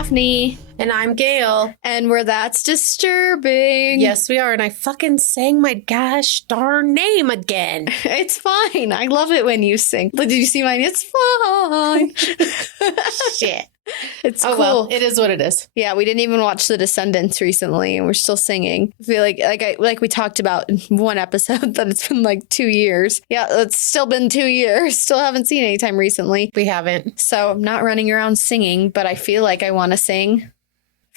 Daphne. And I'm Gail. And we're That's Disturbing. Yes, we are. And I fucking sang my gosh darn name again. It's fine. I love it when you sing. Did you see mine? It's fine. Shit. It's Oh, cool. well, it is what it is. Yeah, we didn't even watch The Descendants recently, and we're still singing. I feel like we talked about in one episode that it's been like 2 years. Yeah, it's still been 2 years. Still haven't seen any time recently. We haven't. So I'm not running around singing, but I feel like I want to sing. I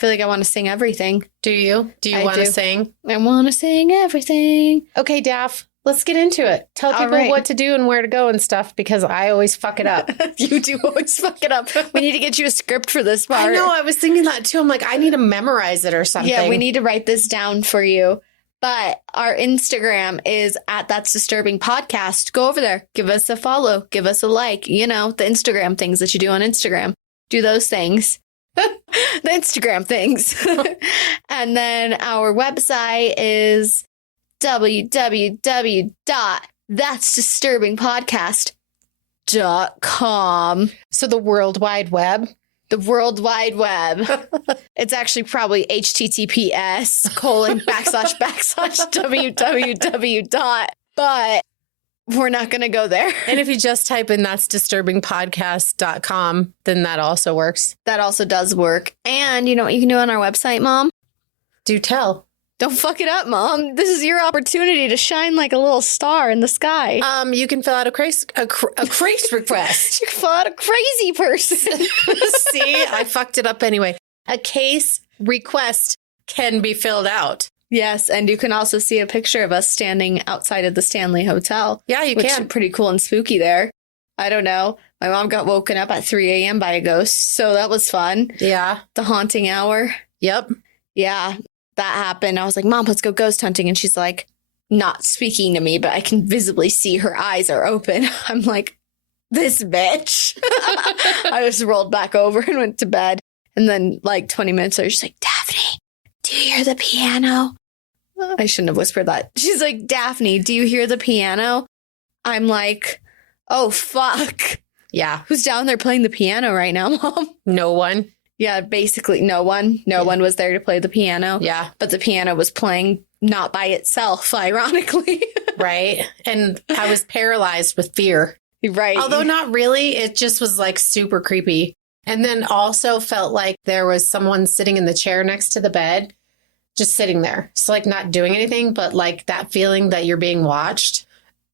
feel like I want to sing everything. Do you? Do you I want to do. sing? I want to sing everything. Okay, Daph, let's get into it. Tell All people right. what to do and where to go and stuff because I always fuck it up. You do always fuck it up. We need to get you a script for this part. I know. I was thinking that too. I'm like, I need to memorize it or something. Yeah, we need to write this down for you. But our Instagram is at That's Disturbing Podcast. Go over there. Give us a follow. Give us a like. You know, the Instagram things that you do on Instagram. Do those things. The Instagram things. And then our website is www.that'sdisturbingpodcast.com. So the World Wide Web. The World Wide Web. It's actually probably https://www. But we're not going to go there. And if you just type in that's disturbingpodcast.com, then that also works. That also does work. And you know what you can do on our website, Mom? Do tell. Don't fuck it up, Mom. This is your opportunity to shine like a little star in the sky. You can fill out a crace request. You can fill out a crazy person. See, I fucked it up anyway. A case request can be filled out. Yes, and you can also see a picture of us standing outside of the Stanley Hotel. Yeah, you which can. is pretty cool and spooky there. I don't know. My mom got woken up at 3 a.m. by a ghost, so that was fun. Yeah. The haunting hour. Yep. Yeah, that happened. I was like, Mom, let's go ghost hunting. And she's like, not speaking to me, but I can visibly see her eyes are open. I'm like, this bitch. I just rolled back over and went to bed. And then like 20 minutes later, she's like, Daphne, do you hear the piano? I shouldn't have whispered that. She's like, Daphne, do you hear the piano? I'm like, oh, fuck. Yeah. Who's down there playing the piano right now, Mom? No one. Yeah, basically no one. No one was there to play the piano. Yeah. But the piano was playing not by itself, ironically. Right. And I was paralyzed with fear. Right. Although not really. It just was like super creepy. And then also felt like there was someone sitting in the chair next to the bed, just sitting there. So like not doing anything, but like that feeling that you're being watched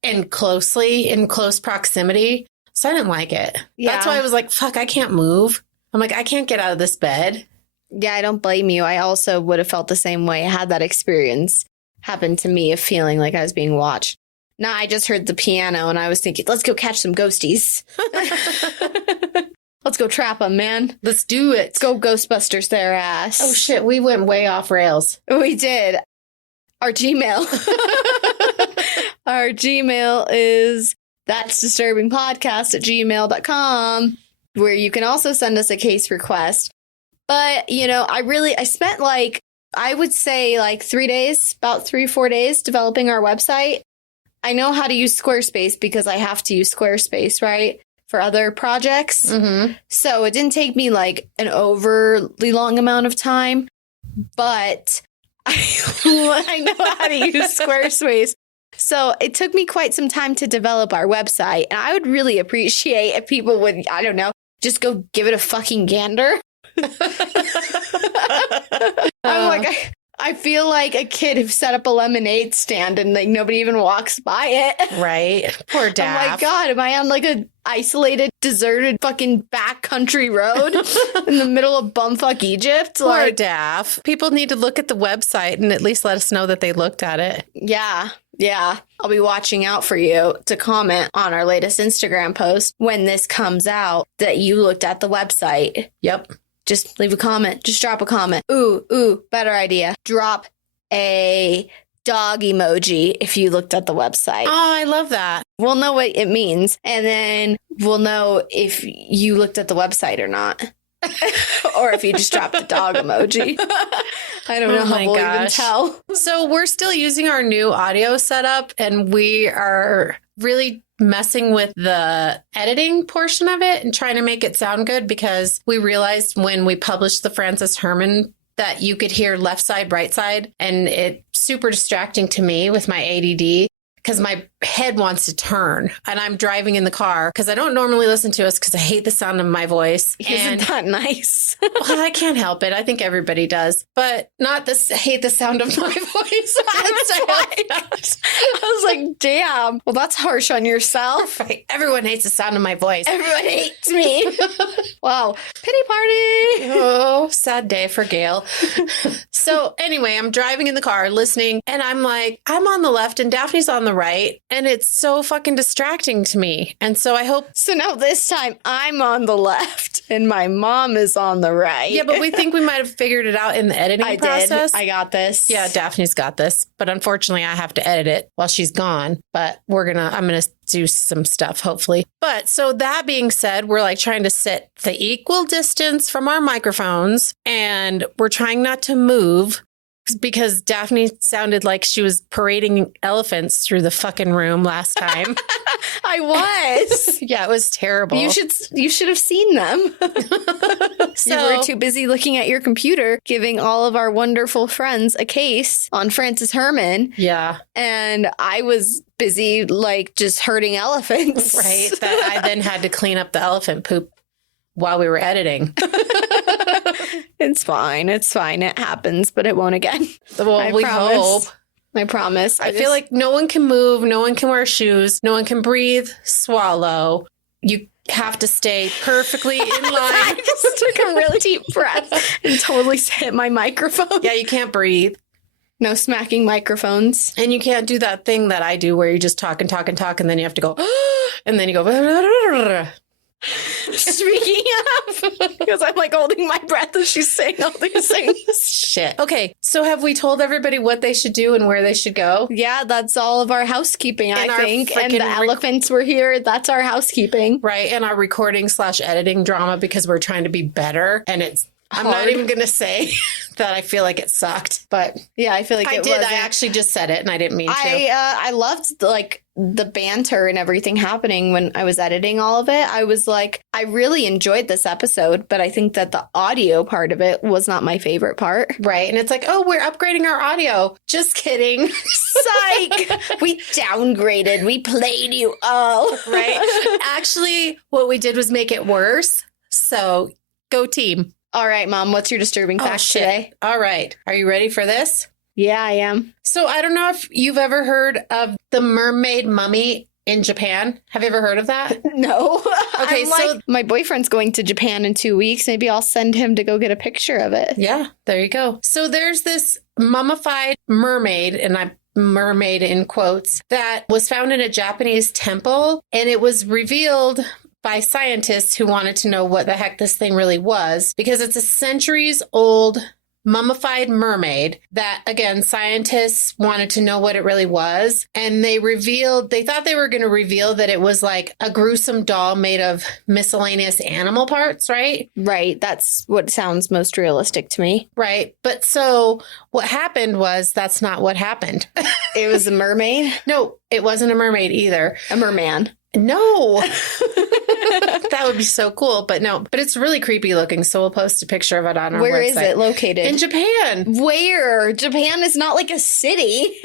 and closely in close proximity. So I didn't like it. Yeah. That's why I was like, fuck, I can't move. I'm like, I can't get out of this bed. Yeah, I don't blame you. I also would have felt the same way. I had that experience happen to me of feeling like I was being watched. Now I just heard the piano and I was thinking, let's go catch some ghosties. Let's go trap them, man. Let's do it. Let's go Ghostbusters their ass. Oh shit, we went way off rails. We did. Our Gmail. Our Gmail is that'sdisturbingpodcast@gmail.com, where you can also send us a case request. But, you know, I spent like, I would say like 3 days, about 3-4 days developing our website. I know how to use Squarespace because I have to use Squarespace, right? For other projects. Mm-hmm. So it didn't take me like an overly long amount of time, but I know how to use Squarespace. So it took me quite some time to develop our website. And I would really appreciate if people would, I don't know, just go give it a fucking gander. I'm like, I feel like a kid who set up a lemonade stand and like nobody even walks by it. Right. Poor Daph. Oh my God, am I on like a isolated, deserted fucking backcountry road in the middle of bumfuck Egypt? Poor Like, Daph. People need to look at the website and at least let us know that they looked at it. yeah. I'll be watching out for you to comment on our latest Instagram post when this comes out that you looked at the website. Yep. Just leave a comment. Just drop a comment. Ooh, better idea. Drop a dog emoji if you looked at the website. Oh, I love that. We'll know what it means, and then we'll know if you looked at the website or not. Or if you just dropped the dog emoji. I don't know how we'll even tell. So we're still using our new audio setup, and we are really messing with the editing portion of it and trying to make it sound good because we realized when we published the Frances Herman that you could hear left side, right side. And it's super distracting to me with my ADD because my head wants to turn and I'm driving in the car because I don't normally listen to us because I hate the sound of my voice. Isn't that nice? Well, I can't help it. I think everybody does, but not this. Hate the sound of my voice. I was like, damn. Well, that's harsh on yourself. Right. Everyone hates the sound of my voice. Everyone hates me. Wow. Pity party. Oh, sad day for Gail. So anyway, I'm driving in the car listening and I'm like, I'm on the left and Daphne's on the right. And it's so fucking distracting to me. And so I hope. So now this time I'm on the left and my mom is on the right. Yeah, but we think we might have figured it out in the editing process. I got this. Yeah, Daphne's got this. But unfortunately, I have to edit it while she's gone. But I'm going to do some stuff, hopefully. But so that being said, we're like trying to sit the equal distance from our microphones and we're trying not to move because Daphne sounded like she was parading elephants through the fucking room last time. I was. Yeah, it was terrible. You should have seen them. You were too busy looking at your computer, giving all of our wonderful friends a case on Frances Herman. Yeah. And I was busy like just herding elephants. Right. That I then had to clean up the elephant poop while we were editing. It's fine. It's fine. It happens, but it won't again. Well, we hope. I promise. I feel like no one can move. No one can wear shoes. No one can breathe, swallow. You have to stay perfectly in line. I just took a really deep breath and totally hit my microphone. Yeah, you can't breathe. No smacking microphones. And you can't do that thing that I do where you just talk and talk and talk and then you have to go, and then you go, Speaking of, because I'm like holding my breath as she's saying all these things. Shit. Okay, so have we told everybody what they should do and where they should go? Yeah, that's all of our housekeeping, I think. And the elephants were here. That's our housekeeping. Right, and our recording/editing drama because we're trying to be better. And I'm not even going to say that I feel like it sucked, but yeah, I feel like it did. I actually just said it and I didn't mean to. I loved the banter and everything happening when I was editing all of it. I was like, I really enjoyed this episode, but I think that the audio part of it was not my favorite part. Right. And it's like, oh, we're upgrading our audio. Just kidding. Psych. We downgraded. We played you all. Right. Actually, what we did was make it worse. So go team. All right, Mom, what's your disturbing fact today? All right. Are you ready for this? Yeah, I am. So I don't know if you've ever heard of the mermaid mummy in Japan. Have you ever heard of that? No. Okay, so my boyfriend's going to Japan in 2 weeks. Maybe I'll send him to go get a picture of it. Yeah, there you go. So there's this mummified mermaid, and I mermaid in quotes, that was found in a Japanese temple, and it was revealed by scientists who wanted to know what the heck this thing really was, because it's a centuries old mummified mermaid that, again, scientists wanted to know what it really was. And they thought they were going to reveal that it was like a gruesome doll made of miscellaneous animal parts, right? Right. That's what sounds most realistic to me. Right. But so what happened was that's not what happened. It was a mermaid? No, it wasn't a mermaid either. A merman. No. That would be so cool, but no. But it's really creepy looking, so we'll post a picture of it on our website. Where is it located? In Japan. Where? Japan is not like a city.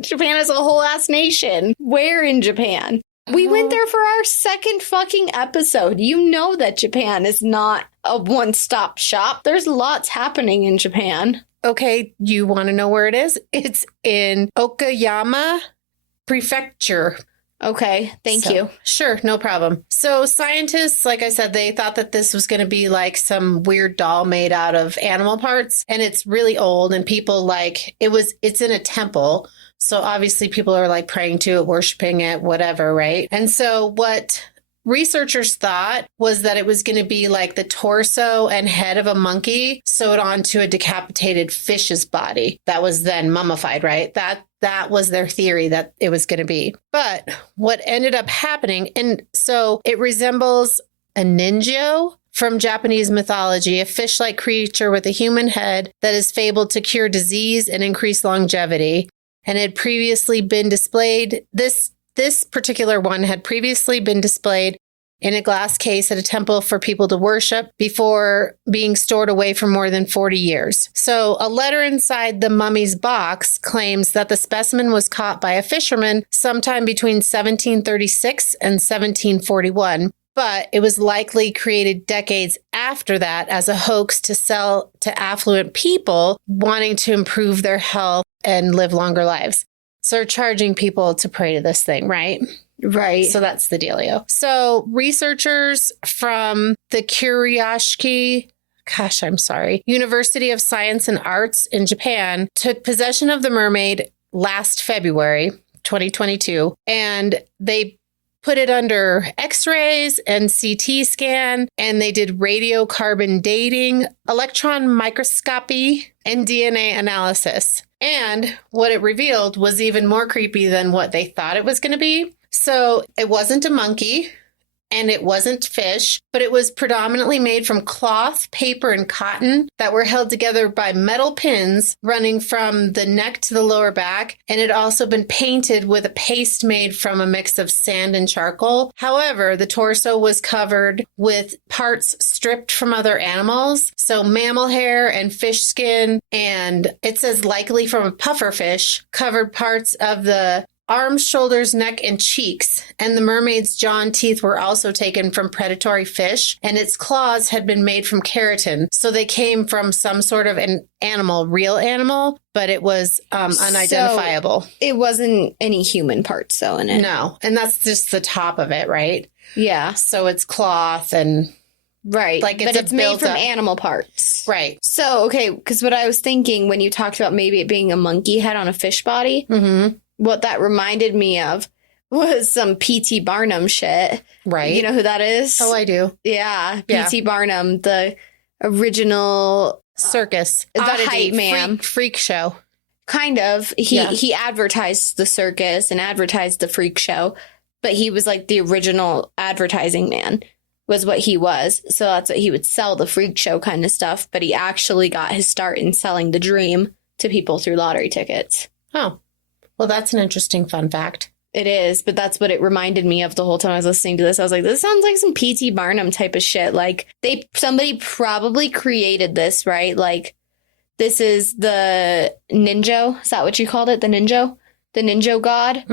Japan is a whole ass nation. Where in Japan? We went there for our second fucking episode. You know that Japan is not a one-stop shop. There's lots happening in Japan. Okay, you want to know where it is? It's in Okayama Prefecture. Okay, thank you. Sure, no problem. So scientists, like I said, they thought that this was going to be like some weird doll made out of animal parts, and it's really old, and people it's in a temple. So obviously people are like praying to it, worshiping it, whatever, right? And so what researchers thought was that it was going to be like the torso and head of a monkey sewed onto a decapitated fish's body that was then mummified, right? That was their theory that it was going to be. But what ended up happening, and so it resembles a ninjo from Japanese mythology, a fish-like creature with a human head that is fabled to cure disease and increase longevity, and had previously been displayed. This This particular one had previously been displayed in a glass case at a temple for people to worship before being stored away for more than 40 years. So a letter inside the mummy's box claims that the specimen was caught by a fisherman sometime between 1736 and 1741, but it was likely created decades after that as a hoax to sell to affluent people wanting to improve their health and live longer lives. So they're charging people to pray to this thing, right? Right. So that's the dealio. So researchers from the University of Science and Arts in Japan took possession of the mermaid last February 2022, and they put it under x-rays and CT scan, and they did radiocarbon dating, electron microscopy, and DNA analysis. And what it revealed was even more creepy than what they thought it was going to be. So it wasn't a monkey and it wasn't fish, but it was predominantly made from cloth, paper, and cotton that were held together by metal pins running from the neck to the lower back. And it had also been painted with a paste made from a mix of sand and charcoal. However, the torso was covered with parts stripped from other animals. So mammal hair and fish skin, and it says likely from a pufferfish, covered parts of the arms, shoulders, neck, and cheeks. And the mermaid's jaw and teeth were also taken from predatory fish, and its claws had been made from keratin. So they came from some sort of an animal, real animal, but it was unidentifiable. So it wasn't any human parts, though, in it. No. And that's just the top of it, right? Yeah. So it's cloth and... Right. Like but it's made from animal parts. Right. So, okay, because what I was thinking when you talked about maybe it being a monkey head on a fish body, what that reminded me of was some P.T. Barnum shit. Right. You know who that is? Oh, I do. Yeah. P.T. Barnum, the original circus. hype man. Freak show. Kind of. He advertised the circus and advertised the freak show, but he was like the original advertising man. Was what he was. So that's what he would sell, the freak show kind of stuff. But he actually got his start in selling the dream to people through lottery tickets. Oh, well, that's an interesting fun fact. It is, but that's what it reminded me of the whole time I was listening to this. I was like, this sounds like some P.T. Barnum type of shit. Like somebody probably created this, right? Like this is the ninja. Is that what you called it? The ninja? The ninja god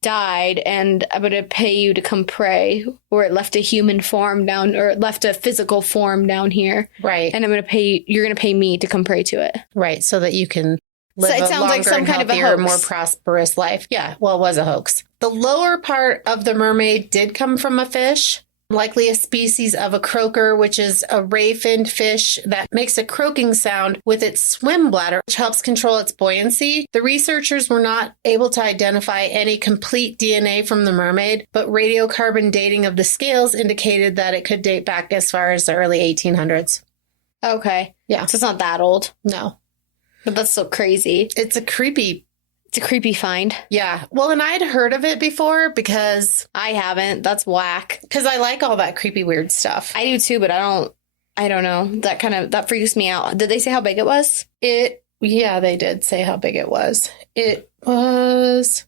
died, and I'm going to pay you to come pray, or it left a human form down, or it left a physical form down here. Right. And you're going to pay me to come pray to it. Right. So that you can live so it sounds like some kind of a hoax. More prosperous life. Yeah. Well, it was a hoax. The lower part of the mermaid did come from a fish, likely a species of a croaker, which is a ray-finned fish that makes a croaking sound with its swim bladder, which helps control its buoyancy. The researchers were not able to identify any complete DNA from the mermaid, but radiocarbon dating of the scales indicated that it could date back as far as the early 1800s. Okay. Yeah. So it's not that old. No. But that's so crazy. It's a creepy find. Yeah. Well, and I'd heard of it before because... I haven't. That's whack. Because I like all that creepy, weird stuff. I do too, but I don't know. That freaks me out. Did they say how big it was? Yeah, they did say how big it was. It was...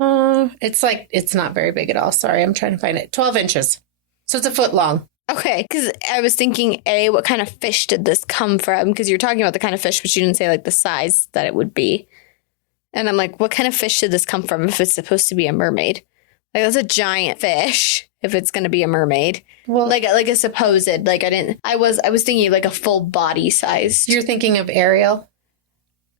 it's not very big at all. Sorry, I'm trying to find it. 12 inches. So it's a foot long. Okay, because I was thinking, what kind of fish did this come from? Because you're talking about the kind of fish, but you didn't say like the size that it would be. And I'm like, what kind of fish did this come from if it's supposed to be a mermaid? Like, that's a giant fish if it's going to be a mermaid. Well, like a supposed, I was thinking like a full body size. You're thinking of Ariel?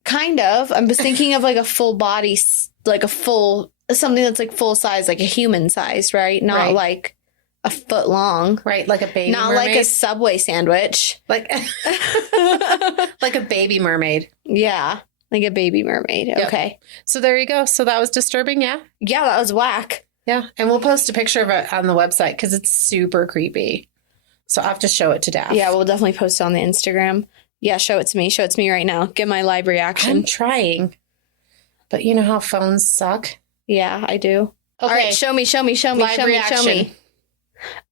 Kind of. I was thinking of like a full body, like something that's like full size, like a human size, right? Not like a foot long. Right, like a baby mermaid. Not like a Subway sandwich. Like a baby mermaid. Yeah. Like a baby mermaid. Yep. Okay. So there you go. So that was disturbing, yeah? Yeah, that was whack. Yeah. And we'll post a picture of it on the website because it's super creepy. So I'll have to show it to Daph. Yeah, we'll definitely post it on the Instagram. Yeah, show it to me. Show it to me right now. Get my live reaction. I'm trying. But you know how phones suck? Yeah, I do. Okay. All right, show me. Live reaction.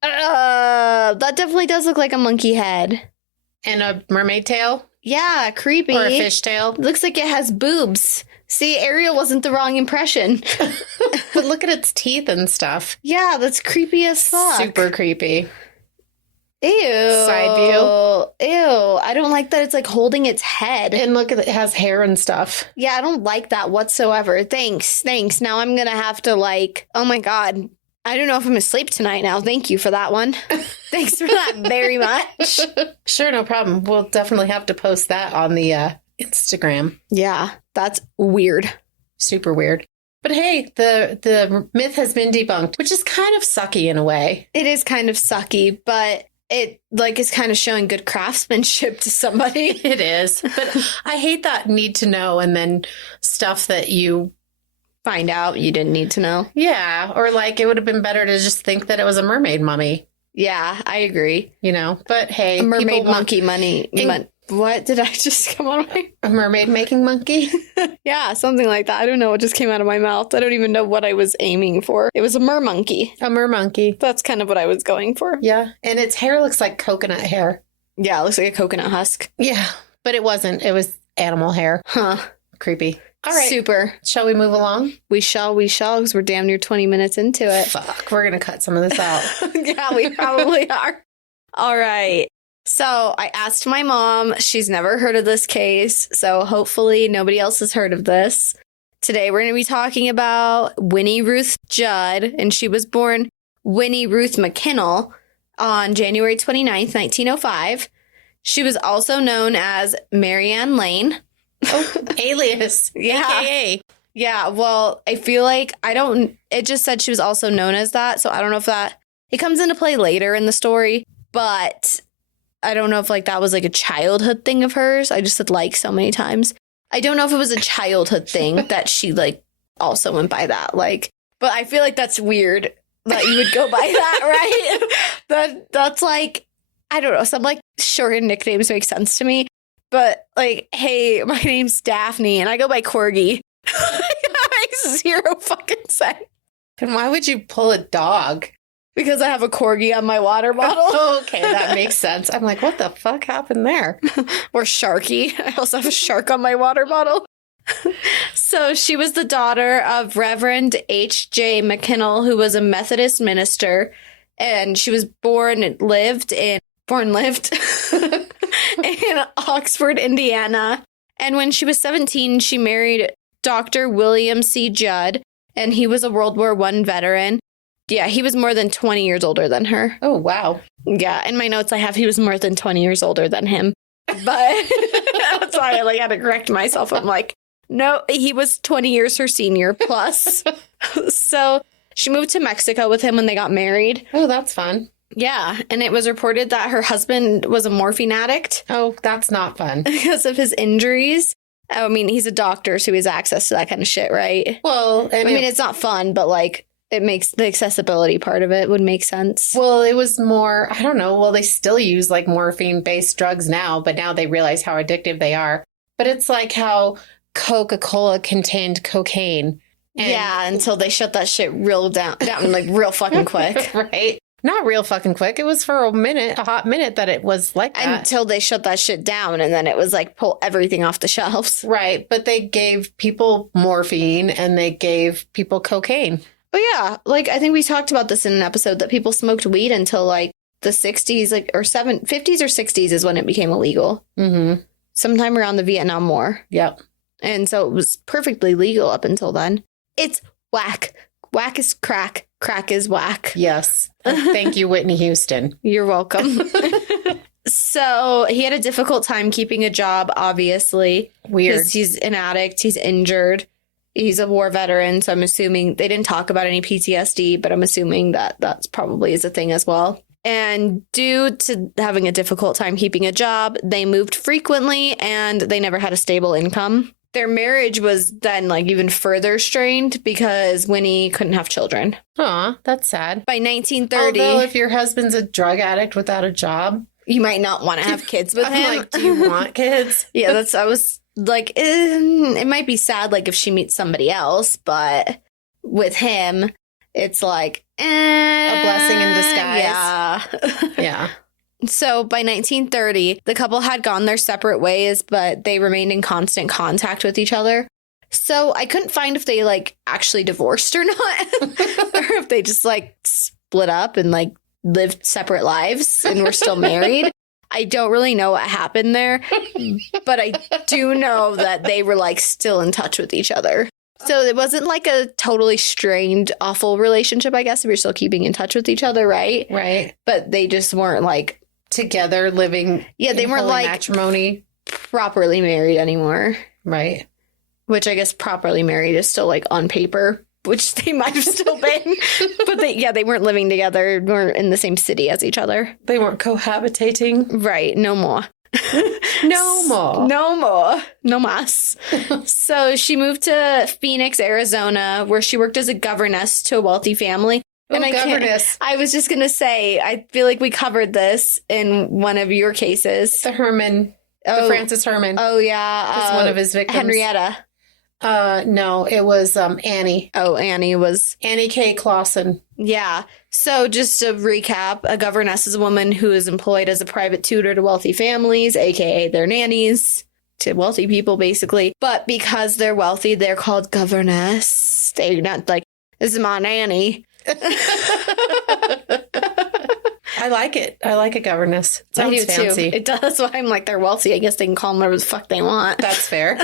That definitely does look like a monkey head. And a mermaid tail? Yeah, creepy. Or a fish tail? Looks like it has boobs. See, Ariel wasn't the wrong impression. But look at its teeth and stuff. Yeah, that's creepy as fuck. Super creepy. Ew. Side view. Ew. I don't like that it's like holding its head. And look at it, has hair and stuff. Yeah, I don't like that whatsoever. Thanks. Now I'm going to have to like, oh my God. I don't know if I'm asleep tonight now. Thank you for that one. Thanks for that very much. Sure, no problem. We'll definitely have to post that on the Instagram. Yeah, that's weird. Super weird. But hey, the myth has been debunked, which is kind of sucky in a way. It is kind of sucky, but it like is kind of showing good craftsmanship to somebody. It is. But I hate that need to know and then stuff that you find out you didn't need to know. Yeah. Or like it would have been better to just think that it was a mermaid mummy. Yeah, I agree. You know, but hey, a mermaid monkey money. What did I just come out of my... A mermaid making monkey? Yeah, something like that. I don't know what just came out of my mouth. I don't even know what I was aiming for. It was a mermonkey. A mermonkey. That's kind of what I was going for. Yeah. And its hair looks like coconut hair. Yeah, it looks like a coconut husk. Yeah. But it wasn't. It was animal hair. Huh. Creepy. All right. Super. Shall we move along? We shall, because we're damn near 20 minutes into it. Fuck. We're going to cut some of this out. Yeah, we probably are. All right. So I asked my mom. She's never heard of this case. So hopefully nobody else has heard of this. Today we're going to be talking about Winnie Ruth Judd. And she was born Winnie Ruth McKinnell on January 29th, 1905. She was also known as Marianne Lane. Oh, alias. Yeah. AKA. Yeah, well, I feel like it just said she was also known as that. So I don't know if it comes into play later in the story, but I don't know if like that was like a childhood thing of hers. I just said like so many times. I don't know if it was a childhood thing that she like also went by that. Like, but I feel like that's weird that you would go by that, right? That's like, I don't know. Some like shortened nicknames make sense to me. But like, hey, my name's Daphne and I go by Corgi. That makes zero fucking sense. And why would you pull a dog? Because I have a Corgi on my water bottle. Oh, okay, that makes sense. I'm like, what the fuck happened there? Or Sharky. I also have a shark on my water bottle. So she was the daughter of Reverend H.J. McKinnell, who was a Methodist minister. And she was lived in Oxford, Indiana. And when she was 17, she married Dr. William C. Judd. And he was a World War I veteran. Yeah, he was more than 20 years older than her. Oh, wow. Yeah, in my notes I have he was more than 20 years older than him. But that's why I had to correct myself. I'm like, no, he was 20 years her senior plus. So she moved to Mexico with him when they got married. Oh, that's fun. Yeah, and it was reported that her husband was a morphine addict. Oh, that's not fun. Because of his injuries. I mean, he's a doctor, so he has access to that kind of shit, right? Well, I mean, it's not fun, but like, it makes the accessibility part of it would make sense. Well, it was more, I don't know. Well, they still use like morphine-based drugs now, but now they realize how addictive they are. But it's like how Coca-Cola contained cocaine. Yeah, until they shut that shit down like real fucking quick. Right? Not real fucking quick. It was for a hot minute that it was like that. Until they shut that shit down, and then it was like pull everything off the shelves. Right, but they gave people morphine and they gave people cocaine. Oh, yeah. Like, I think we talked about this in an episode that people smoked weed until, like, the 60s, like, or 50s or 60s is when it became illegal. Mm-hmm. Sometime around the Vietnam War. Yep. And so it was perfectly legal up until then. It's whack. Whack is crack. Crack is whack. Yes. Thank you, Whitney Houston. You're welcome. So he had a difficult time keeping a job, obviously. Weird. Because he's an addict. He's injured. He's a war veteran, so I'm assuming they didn't talk about any PTSD, but I'm assuming that that's probably is a thing as well. And due to having a difficult time keeping a job, they moved frequently and they never had a stable income. Their marriage was then like even further strained because Winnie couldn't have children. Aw, that's sad. By 1930... Although if your husband's a drug addict without a job... You might not want to have kids with him. I'm like, do you want kids? Yeah, I was... Like, it might be sad, like, if she meets somebody else, but with him, it's like, a blessing in disguise. Yeah. Yeah. So by 1930, the couple had gone their separate ways, but they remained in constant contact with each other. So I couldn't find if they like actually divorced or not, or if they just like split up and like lived separate lives and were still married. I don't really know what happened there, but I do know that they were like still in touch with each other. So it wasn't like a totally strained, awful relationship, I guess, if you're still keeping in touch with each other, right? Right. But they just weren't like Together living. Yeah, they in weren't holy like matrimony. properly married anymore. Right. Which I guess properly married is still like on paper, which they might have still been. But they weren't living together, weren't in the same city as each other. They weren't cohabitating. Right. No more. No more. No more. No mas. So she moved to Phoenix, Arizona, where she worked as a governess to a wealthy family. And governess. I was just going to say, I feel like we covered this in one of your cases. The Francis Herman. Oh, yeah. Was one of his victims. Henrietta. No, it was Annie. Oh, Annie was. Annie K. Clausen. Yeah. So just to recap, a governess is a woman who is employed as a private tutor to wealthy families, aka their nannies, to wealthy people, basically. But because they're wealthy, they're called governess. They're not like, this is my nanny. I like it. I like a governess. Sounds I do fancy. too. It does. That's why I'm like, they're wealthy. I guess they can call them whatever the fuck they want. That's fair.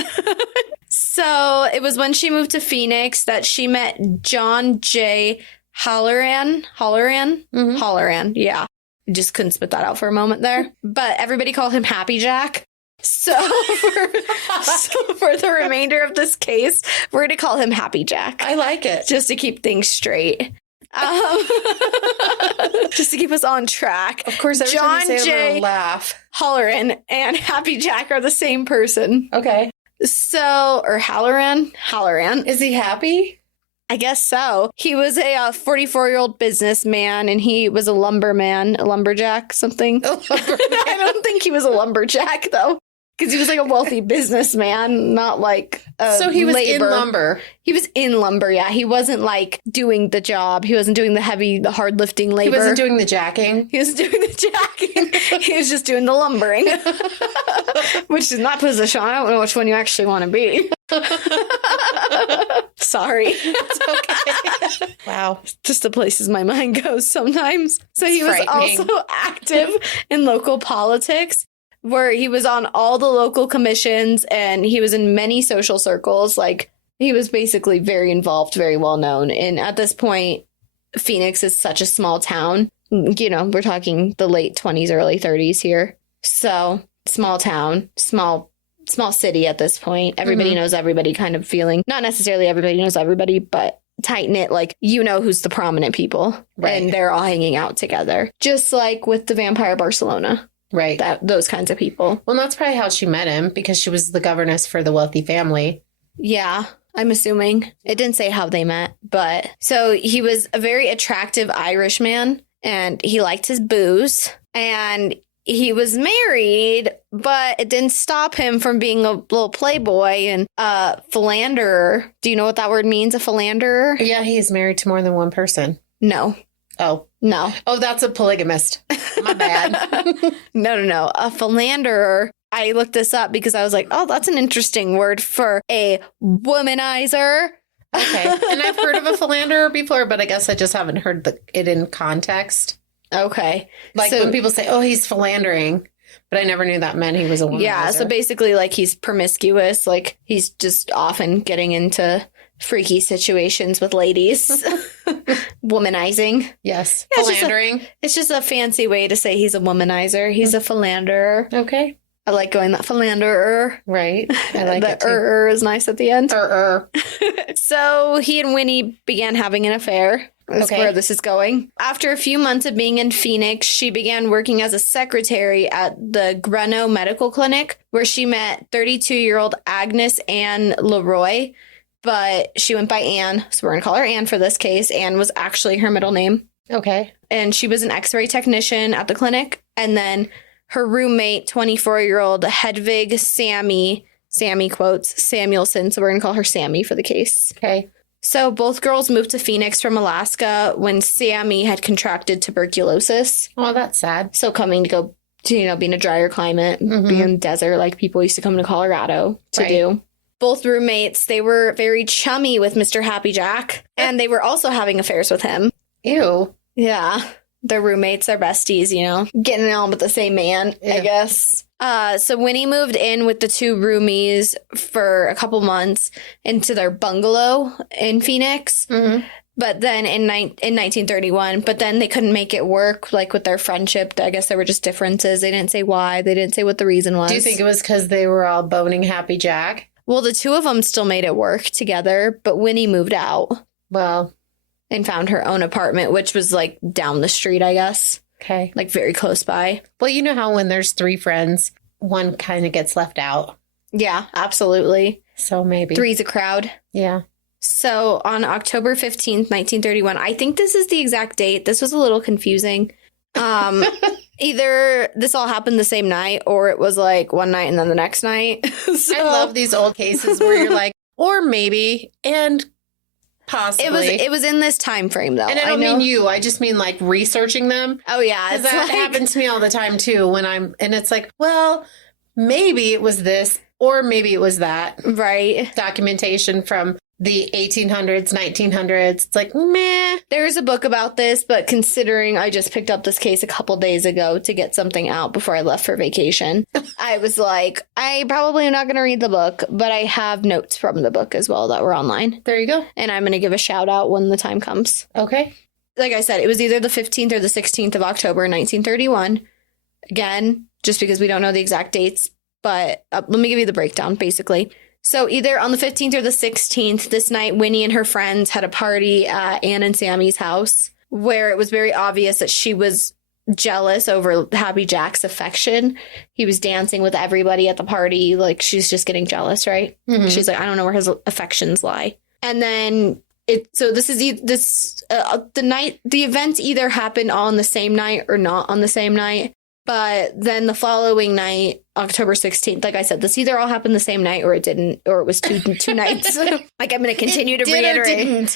So it was when she moved to Phoenix that she met John J. Halloran. Mm-hmm. Halloran. Yeah. I just couldn't spit that out for a moment there. But everybody called him Happy Jack. So for the remainder of this case, we're going to call him Happy Jack. I like it. Just to keep things straight. Just to keep us on track. Of course, every John time you say it, I'm J. gonna laugh. Halloran and Happy Jack are the same person. Okay. So, or Halloran? Halloran. Is he happy? I guess so. He was a 44-year-old businessman, and he was a lumberjack, something. I don't think he was a lumberjack, though, because he was like a wealthy businessman, not like So he was labor. in lumber. He was in lumber, yeah. He wasn't like doing the job. He wasn't doing the hard lifting labor. He wasn't doing the jacking. He was doing the jacking. He was just doing the lumbering, which is not position. I don't know which one you actually want to be. Sorry. It's okay. Wow. Just the places my mind goes sometimes. So he was frightening. also active in local politics, where he was on all the local commissions and he was in many social circles. Like, he was basically very involved, very well known. And at this point, Phoenix is such a small town. You know, we're talking the late 20s, early 30s here. So small town, small city at this point. Everybody knows everybody kind of feeling. Not necessarily everybody knows everybody, but tight knit, like, you know who's the prominent people. Right. And they're all hanging out together. Just like with the Vampire Barcelona. Right. Those kinds of people. Well, that's probably how she met him, because she was the governess for the wealthy family. Yeah, I'm assuming. It didn't say how they met, but so he was a very attractive Irish man, and he liked his booze, and he was married, but it didn't stop him from being a little playboy and a philanderer. Do you know what that word means, a philanderer? Yeah, he's married to more than one person. No. Oh. No. Oh, that's a polygamist. My bad. No. A philanderer. I looked this up because I was like, oh, that's an interesting word for a womanizer. Okay. And I've heard of a philanderer before, but I guess I just haven't heard it in context. Okay. Like, so, when people say, oh, he's philandering, but I never knew that meant he was a womanizer. Yeah, so basically, like, he's promiscuous. Like, he's just often getting into freaky situations with ladies. Womanizing. Yes. Yeah, Philandering. It's just a fancy way to say he's a womanizer. He's a philanderer. Okay. I like going that philanderer. Right. I like the it too. is nice at the end. Er. So he and Winnie began having an affair. That's where this is going. After a few months of being in Phoenix, she began working as a secretary at the Greno Medical Clinic, where she met 32-year-old Agnes Ann Leroy. But she went by Anne, so we're going to call her Anne for this case. Anne was actually her middle name. Okay. And she was an x-ray technician at the clinic. And then her roommate, 24-year-old Hedvig Sammy quotes, Samuelson, so we're going to call her Sammy for the case. Okay. So both girls moved to Phoenix from Alaska when Sammy had contracted tuberculosis. Oh, that's sad. So coming to go to, be in a drier climate, be in the desert like people used to come to Colorado to do. both roommates, they were very chummy with Mr. Happy Jack, and they were also having affairs with him. Ew. Yeah. They're roommates, they're besties, you know, getting on with the same man, I guess. So Winnie moved in with the two roomies for a couple months into their bungalow in Phoenix. Mm-hmm. But then in 1931, but then they couldn't make it work, like with their friendship. I guess there were just differences. They didn't say why. They didn't say what the reason was. Do you think it was because they were all boning Happy Jack? Well, the two of them still made it work together, but Winnie moved out. Well. And found her own apartment, which was like down the street, I guess. Okay. Like very close by. Well, you know how when there's three friends, one kind of gets left out. Yeah, absolutely. So maybe. Three's a crowd. Yeah. So on October 15th, 1931, I think this is the exact date. This was a little confusing. Either this all happened the same night or it was like one night and then the next night. So, I love these old cases where you're like, or maybe, and possibly. It was in this time frame, though. And I don't mean you. I just mean like researching them. Oh, yeah. Because that happens to me all the time, too, and it's like, well, maybe it was this or maybe it was that. Right. Documentation from the 1800s, 1900s. It's like, meh. There's a book about this, but considering I just picked up this case a couple days ago to get something out before I left for vacation, I was like, I probably am not going to read the book, but I have notes from the book as well that were online. There you go. And I'm going to give a shout out when the time comes. Okay. Like I said, it was either the 15th or the 16th of October, 1931. Again, just because we don't know the exact dates, but let me give you the breakdown, basically. So either on the 15th or the 16th, this night, Winnie and her friends had a party at Ann and Sammy's house where it was very obvious that she was jealous over Happy Jack's affection. He was dancing with everybody at the party. Like, she's just getting jealous, right? Mm-hmm. She's like, I don't know where his affections lie. And then the events either happened on the same night or not on the same night. But then the following night, October 16th, like I said, this either all happened the same night or it didn't, or it was two nights. Like, I'm going to continue to reiterate.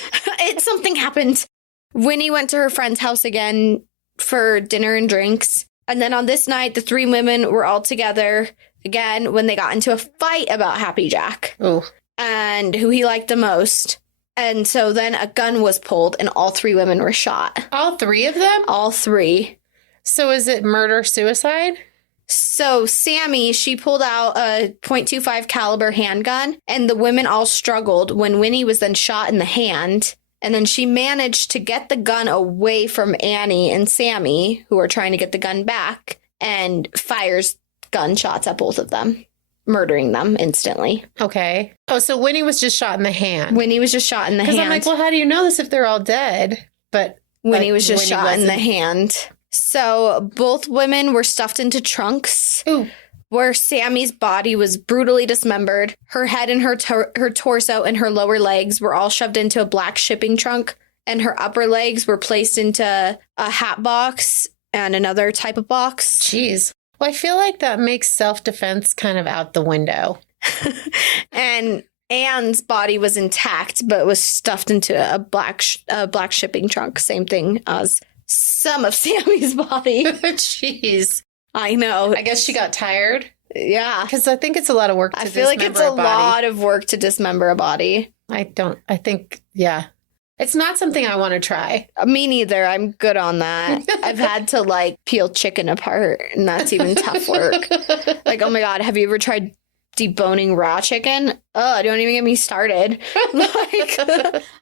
Something happened. Winnie went to her friend's house again for dinner and drinks. And then on this night, the three women were all together again when they got into a fight about Happy Jack. Oh. And who he liked the most. And so then a gun was pulled and all three women were shot. All three of them? All three. So is it murder-suicide? So Sammy, she pulled out a .25 caliber handgun, and the women all struggled when Winnie was then shot in the hand. And then she managed to get the gun away from Annie and Sammy, who were trying to get the gun back, and fires gunshots at both of them, murdering them instantly. Okay. Oh, so Winnie was just shot in the hand. Winnie was just shot in the hand. Because I'm like, well, how do you know this if they're all dead? But Winnie was just shot in the hand. So both women were stuffed into trunks. Ooh. Where Sammy's body was brutally dismembered. Her head and her torso and her lower legs were all shoved into a black shipping trunk. And her upper legs were placed into a hat box and another type of box. Jeez. Well, I feel like that makes self-defense kind of out the window. And Anne's body was intact, but was stuffed into a black shipping trunk. Same thing as some of Sammy's body. Jeez. I know. I guess she got tired. Yeah. Because I think it's a lot of work to dismember a body. I feel like it's a lot of work to dismember a body. Yeah. It's not something I want to try. Me neither. I'm good on that. I've had to like peel chicken apart, and that's even tough work. Like, oh my God, have you ever tried deboning raw chicken? Oh, don't even get me started. Like,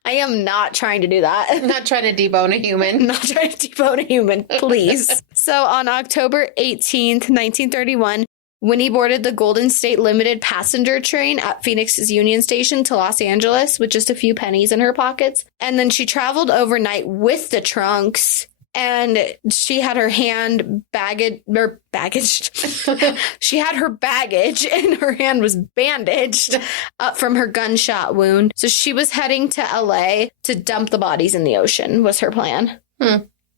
I am not trying to do that. I'm not trying to debone a human. Not trying to debone a human, please. So on October 18th, 1931, Winnie boarded the Golden State Limited passenger train at Phoenix's Union Station to Los Angeles with just a few pennies in her pockets. And then she traveled overnight with the trunks. And she had her baggage. She had her baggage and her hand was bandaged up from her gunshot wound. So she was heading to LA to dump the bodies in the ocean was her plan.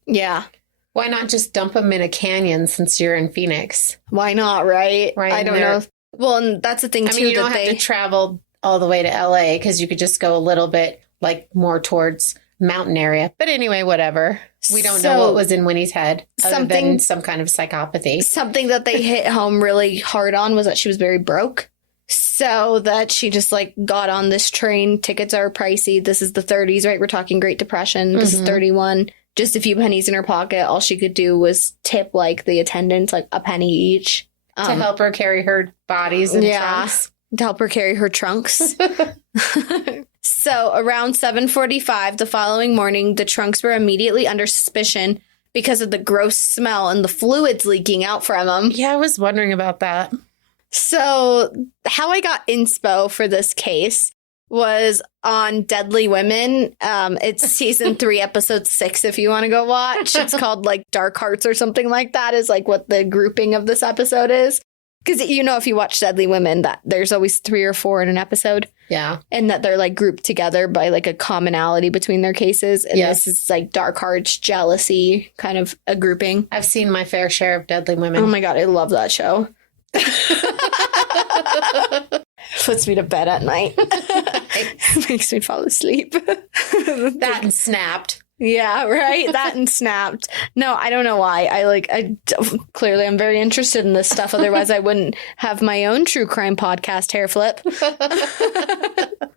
Yeah. Why not just dump them in a canyon since you're in Phoenix? Why not, right? Right. I don't know. Well, and that's the thing, too. You don't have to travel all the way to LA because you could just go a little bit like more towards mountain area. But anyway, whatever. We don't know what was in Winnie's head other than some kind of psychopathy. Something that they hit home really hard on was that she was very broke. So that she just like got on this train. Tickets are pricey. This is the 30s, right? We're talking Great Depression. This is 31. Just a few pennies in her pocket. All she could do was tip like the attendants like a penny each. To help her carry her bodies in trunks. To help her carry her trunks. So around 7:45 the following morning, the trunks were immediately under suspicion because of the gross smell and the fluids leaking out from them. Yeah, I was wondering about that. So how I got inspo for this case was on Deadly Women. It's season 3, episode 6, if you want to go watch. It's called like Dark Hearts or something like that is like what the grouping of this episode is. Because, you know, if you watch Deadly Women, that there's always 3 or 4 in an episode. Yeah. And that they're like grouped together by like a commonality between their cases. And this is like Dark Hearts, jealousy, kind of a grouping. I've seen my fair share of Deadly Women. Oh my God, I love that show. Puts me to bed at night. Makes me fall asleep. That and Snapped. Yeah, right? That and Snapped. No, I don't know why. Clearly I'm very interested in this stuff. Otherwise, I wouldn't have my own true crime podcast, Hair Flip.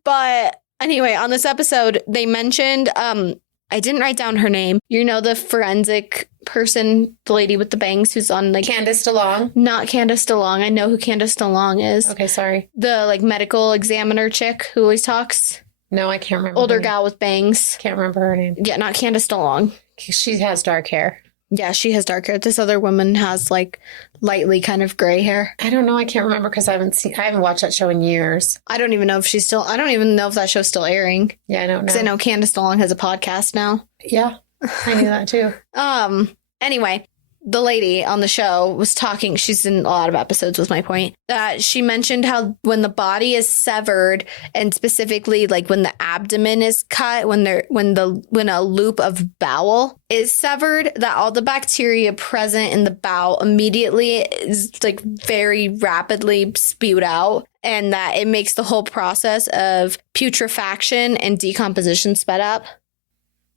But anyway, on this episode, they mentioned, I didn't write down her name. You know, the forensic person, the lady with the bangs who's on like... Candace DeLong? Not Candace DeLong. I know who Candace DeLong is. Okay, sorry. The like medical examiner chick who always talks. No, I can't remember. Older gal with bangs. Can't remember her name. Yeah, not Candace DeLong. She has dark hair. Yeah, she has dark hair. This other woman has like lightly kind of gray hair. I don't know. I can't remember because I haven't watched that show in years. I don't even know if that show's still airing. Yeah, I don't know. Because I know Candace DeLong has a podcast now. Yeah, I knew that too. Anyway, the lady on the show was talking. She's in a lot of episodes, was my point. That she mentioned how when the body is severed, and specifically like when the abdomen is cut, when a loop of bowel is severed, that all the bacteria present in the bowel immediately is like very rapidly spewed out, and that it makes the whole process of putrefaction and decomposition sped up.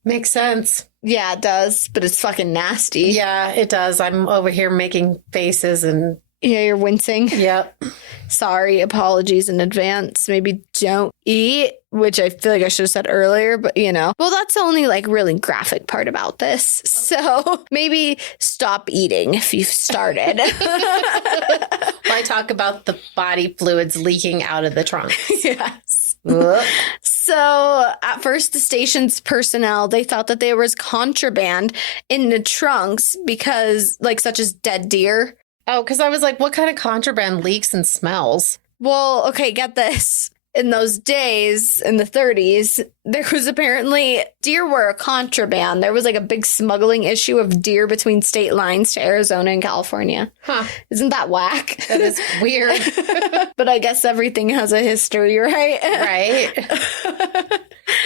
Makes sense. Yeah, it does, but it's fucking nasty. Yeah, it does. I'm over here making faces and... Yeah, you're wincing. Yep. Sorry, apologies in advance. Maybe don't eat, which I feel like I should have said earlier, but you know. Well, that's the only like really graphic part about this. So maybe stop eating if you've started. I talk about the body fluids leaking out of the trunk. Yes. So at first, the station's personnel, they thought that there was contraband in the trunks because like such as dead deer. Oh, because I was like, what kind of contraband leaks and smells? Well, okay, get this. In those days, in the 30s, there was apparently deer were a contraband. There was like a big smuggling issue of deer between state lines to Arizona and California. Huh. Isn't that whack? That is weird. But I guess everything has a history, right? Right.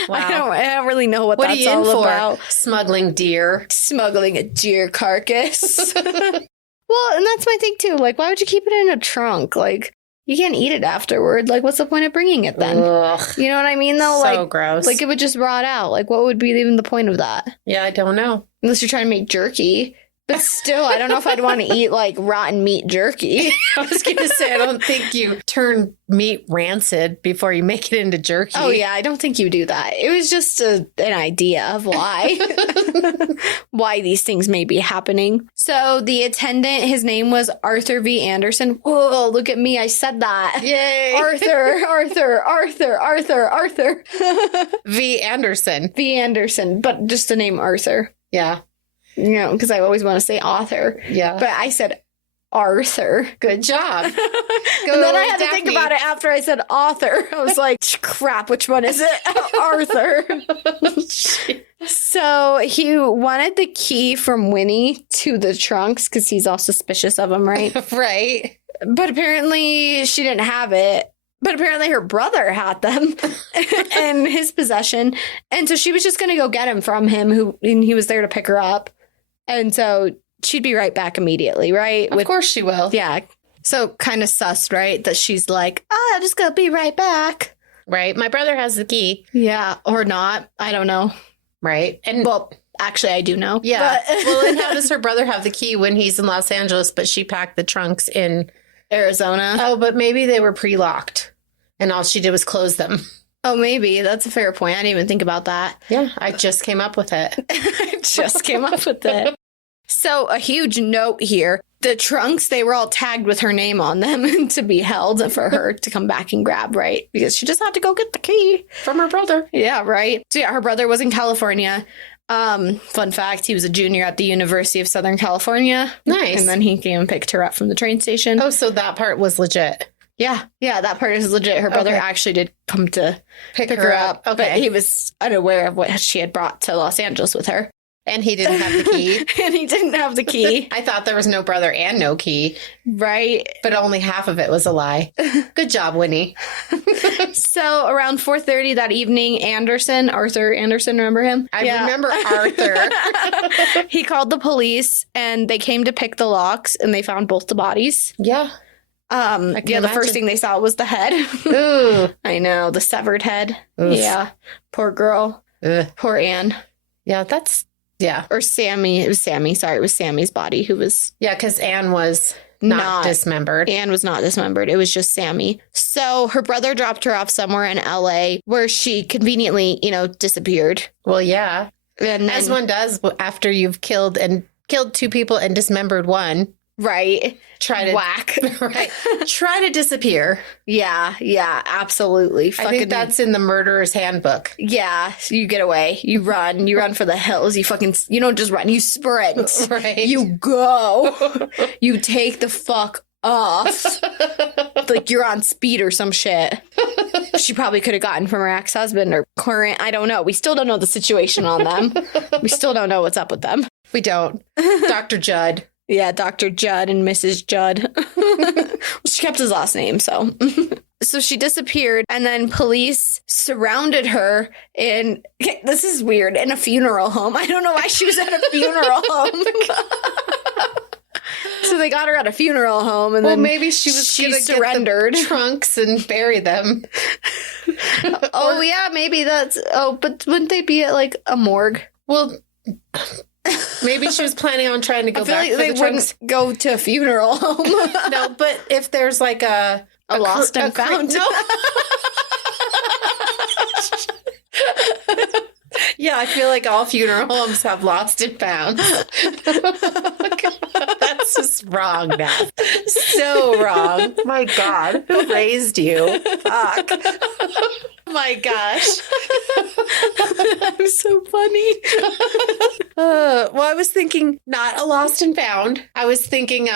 Wow. I don't really know what that's are you all in for? about. Smuggling deer. Smuggling a deer carcass. Well, and that's my thing too. Like, why would you keep it in a trunk? Like, you can't eat it afterward. Like, what's the point of bringing it then? Ugh. You know what I mean, though? So like, gross. Like, it would just rot out. Like, what would be even the point of that? Yeah, I don't know. Unless you're trying to make jerky. But still, I don't know if I'd want to eat, like, rotten meat jerky. I was going to say, I don't think you turn meat rancid before you make it into jerky. Oh, yeah, I don't think you do that. It was just an idea of why. Why these things may be happening. So the attendant, his name was Arthur V. Anderson. Whoa, look at me. I said that. Yay. Arthur. V. Anderson. V. Anderson, but just the name Arthur. Yeah. You know, because I always want to say author. Yeah. But I said Arthur. Good job. And then I had to think about it after I said author. I was like, crap, which one is it? Arthur. So he wanted the key from Winnie to the trunks because he's all suspicious of him, right? Right. But apparently she didn't have it. But apparently her brother had them in his possession. And so she was just going to go get him from him, and he was there to pick her up. And so she'd be right back immediately, right? Of course she will. Yeah. So kind of sus, right? That she's like, I'm just going to be right back. Right. My brother has the key. Yeah. Or not. I don't know. Right. And well, actually, I do know. Yeah. But Well, and how does her brother have the key when he's in Los Angeles, but she packed the trunks in Arizona. Oh, but maybe they were pre-locked and all she did was close them. Oh, maybe. That's a fair point. I didn't even think about that. Yeah, I just came up with it. I just came up with it. So a huge note here. The trunks, they were all tagged with her name on them to be held for her to come back and grab, right? Because she just had to go get the key. From her brother. Yeah, right. So yeah, her brother was in California. Fun fact, he was a junior at the University of Southern California. Nice. And then he came and picked her up from the train station. Oh, so that part was legit. Yeah, that part is legit. Her brother actually did come to pick her up. Okay. But he was unaware of what she had brought to Los Angeles with her. And he didn't have the key. And he didn't have the key. I thought there was no brother and no key. Right. But only half of it was a lie. Good job, Winnie. So around 4:30 that evening, Arthur Anderson, remember him? I remember Arthur. He called the police and they came to pick the locks and they found both the bodies. Yeah. The first thing they saw was the head. Ooh. I know, the severed head. Oof. Yeah. Poor girl. Ugh. Poor Anne. Yeah, yeah. Or Sammy. It was Sammy. Sorry, it was Sammy's body who was... Yeah, because Anne was not dismembered. Anne was not dismembered. It was just Sammy. So her brother dropped her off somewhere in LA where she conveniently, disappeared. Well, yeah. And then, as one does after you've killed two people and dismembered one. Right. Try to whack. Right. Try to disappear. Yeah, absolutely. I think that's in the murderer's handbook. Yeah, you get away. You run for the hills. You don't just run, you sprint. Right. You go. You take the fuck off. Like you're on speed or some shit. She probably could have gotten from her ex-husband or current. I don't know. We still don't know the situation on them. We still don't know what's up with them. We don't. Dr. Judd. Yeah, Dr. Judd and Mrs. Judd. Well, she kept his last name, so. So she disappeared, and then police surrounded her in, this is weird, in a funeral home. I don't know why she was at a funeral home. So they got her at a funeral home, and then maybe she surrendered. Get the trunks and bury them. Oh, yeah, maybe that's, but wouldn't they be at, like, a morgue? Well... Maybe she was planning on trying to go back for the trunks. Wouldn't go to a funeral home. No, but if there's like a lost and found. No. Yeah, I feel like all funeral homes have lost and found. That's just wrong now. So wrong. My God. Who raised you? Fuck. My gosh. I'm so funny. Well, I was thinking not a lost and found. I was thinking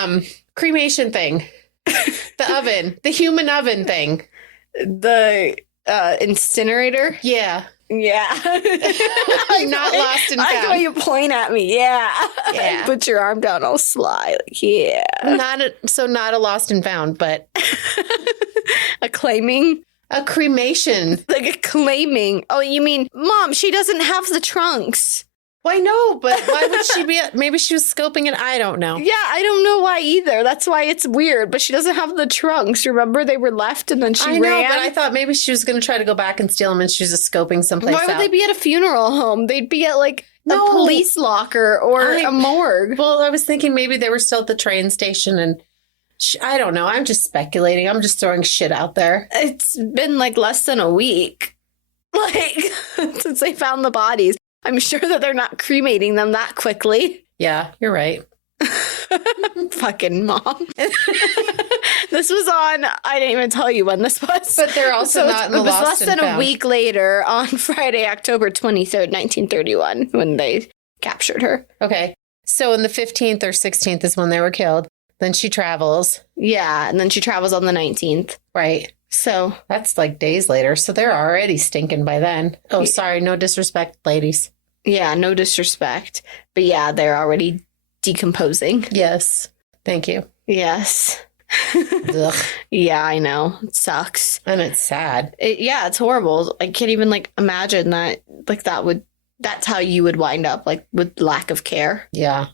cremation thing. The oven. The human oven thing. The incinerator? Yeah. Yeah. Not lost and found. I like how you point at me. Yeah. Yeah. Put your arm down all sly. Like, yeah. Not a lost and found, but a claiming. A cremation. Like a claiming. Oh, you mean, Mom, she doesn't have the trunks. Well, I know, but why would she be? Maybe she was scoping it. I don't know. Yeah, I don't know why either. That's why it's weird. But she doesn't have the trunks. Remember, they were left and then she ran. I know, but I thought maybe she was going to try to go back and steal them and she was just scoping someplace Why would they be at a funeral home? They'd be at like a police locker or a morgue. Well, I was thinking maybe they were still at the train station and I don't know. I'm just speculating. I'm just throwing shit out there. It's been like less than a week. Like, since they found the bodies. I'm sure that they're not cremating them that quickly. Yeah, you're right. Fucking mom. This was on, I didn't even tell you when this was. But they're also not in the It was lost less than a week later on Friday, October 23rd, 1931, when they captured her. Okay. So on the 15th or 16th is when they were killed. Then she travels. Yeah, and then she travels on the 19th. Right. So that's like days later. So they're already stinking by then. Oh, sorry. No disrespect, ladies. Yeah, no disrespect. But yeah, they're already decomposing. Yes. Thank you. Yes. Yeah, I know. It sucks. And it's sad. Yeah, it's horrible. I can't even like imagine that like that's how you would wind up, like with lack of care. Yeah.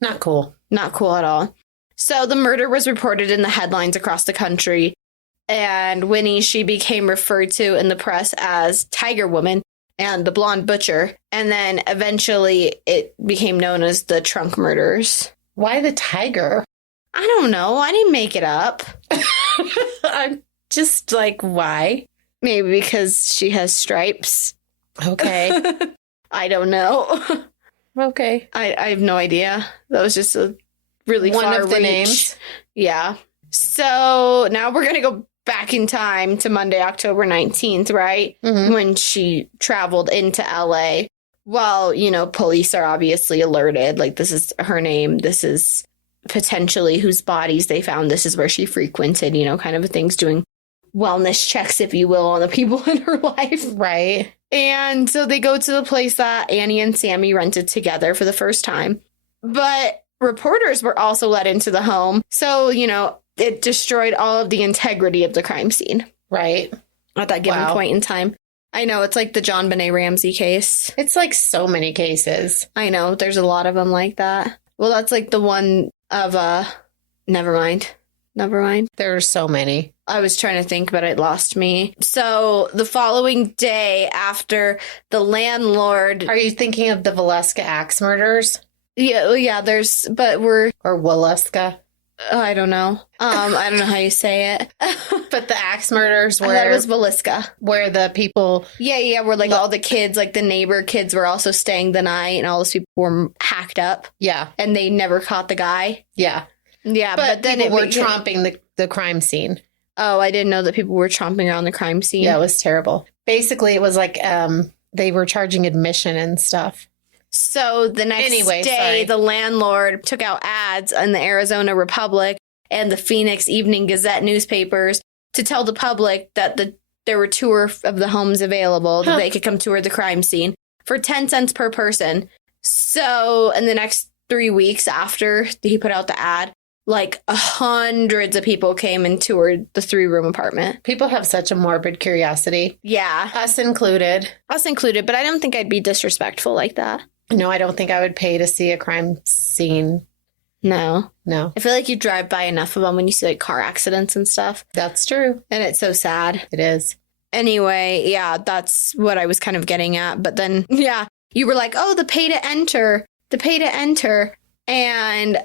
Not cool. Not cool at all. So the murder was reported in the headlines across the country. And Winnie, she became referred to in the press as Tiger Woman and the Blonde Butcher. And then eventually it became known as the Trunk Murders. Why the tiger? I don't know. I didn't make it up. I'm just like, why? Maybe because she has stripes. Okay. I don't know. Okay. I have no idea. That was just a really One far of the reach. names. Yeah. So now we're going to go back in time to Monday, October 19th, right? Mhm. When she traveled into LA. Well, you know, police are obviously alerted. Like, this is her name. This is potentially whose bodies they found. This is where she frequented, you know, kind of things, doing wellness checks, if you will, on the people in her life. Right. And so they go to the place that Annie and Sammy rented together for the first time. But reporters were also let into the home. So, you know, it destroyed all of the integrity of the crime scene Right. at that given point in time. I know, it's like the John Benet Ramsey case. It's like so many cases. I know, there's a lot of them like that. Well, that's like the one of, never mind. There are so many. I was trying to think, but it lost me. So the following day after the landlord... Are you thinking of the Valeska axe murders? Yeah, there's... But we're... Or Waleska? I don't know. I don't know how you say it. But the axe murders I thought it was Valiska. where the people... Yeah, where like all the kids, like the neighbor kids were also staying the night and all those people were hacked up. Yeah. And they never caught the guy. Yeah. Yeah, But then people were tromping the crime scene. Oh, I didn't know that people were tromping around the crime scene. Yeah, it was terrible. Basically, it was like they were charging admission and stuff. So the next day, the landlord took out ads in the Arizona Republic and the Phoenix Evening Gazette newspapers to tell the public that there were tour of the homes available, that they could come tour the crime scene for 10 cents per person. So in the next 3 weeks after he put out the ad, like hundreds of people came and toured the 3-room apartment. People have such a morbid curiosity. Yeah. Us included, but I don't think I'd be disrespectful like that. No, I don't think I would pay to see a crime scene. No. I feel like you drive by enough of them when you see like car accidents and stuff. That's true. And it's so sad. It is. Anyway, yeah, that's what I was kind of getting at. But then, yeah, you were like, oh, the pay to enter. And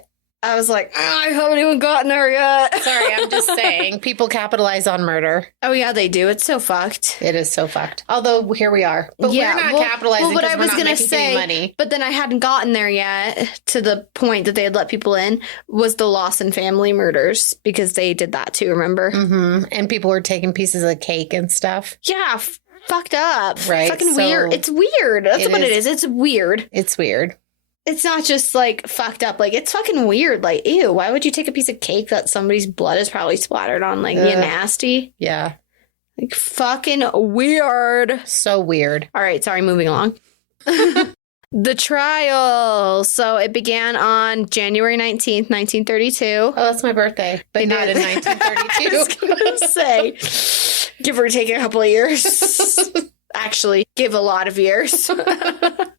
I was like, I haven't even gotten there yet. Sorry, I'm just saying. People capitalize on murder. Oh, yeah, they do. It's so fucked. It is so fucked. Although, here we are. But we're not capitalizing because we're not making any money. But then I hadn't gotten there yet to the point that they had let people in, was the Lawson family murders, because they did that too, remember? Mm-hmm. And people were taking pieces of cake and stuff. Yeah, fucked up. Right. Fucking weird. It's weird. That's what it is. It's weird. It's weird. It's not just like fucked up. Like, it's fucking weird. Like, ew, why would you take a piece of cake that somebody's blood is probably splattered on? Like, you nasty. Yeah. Like, fucking weird. So weird. All right, sorry, moving along. The trial. So it began on January 19th, 1932. Oh, that's my birthday. But not in 1932. I was going to say, give or take a couple of years. Actually, give a lot of years.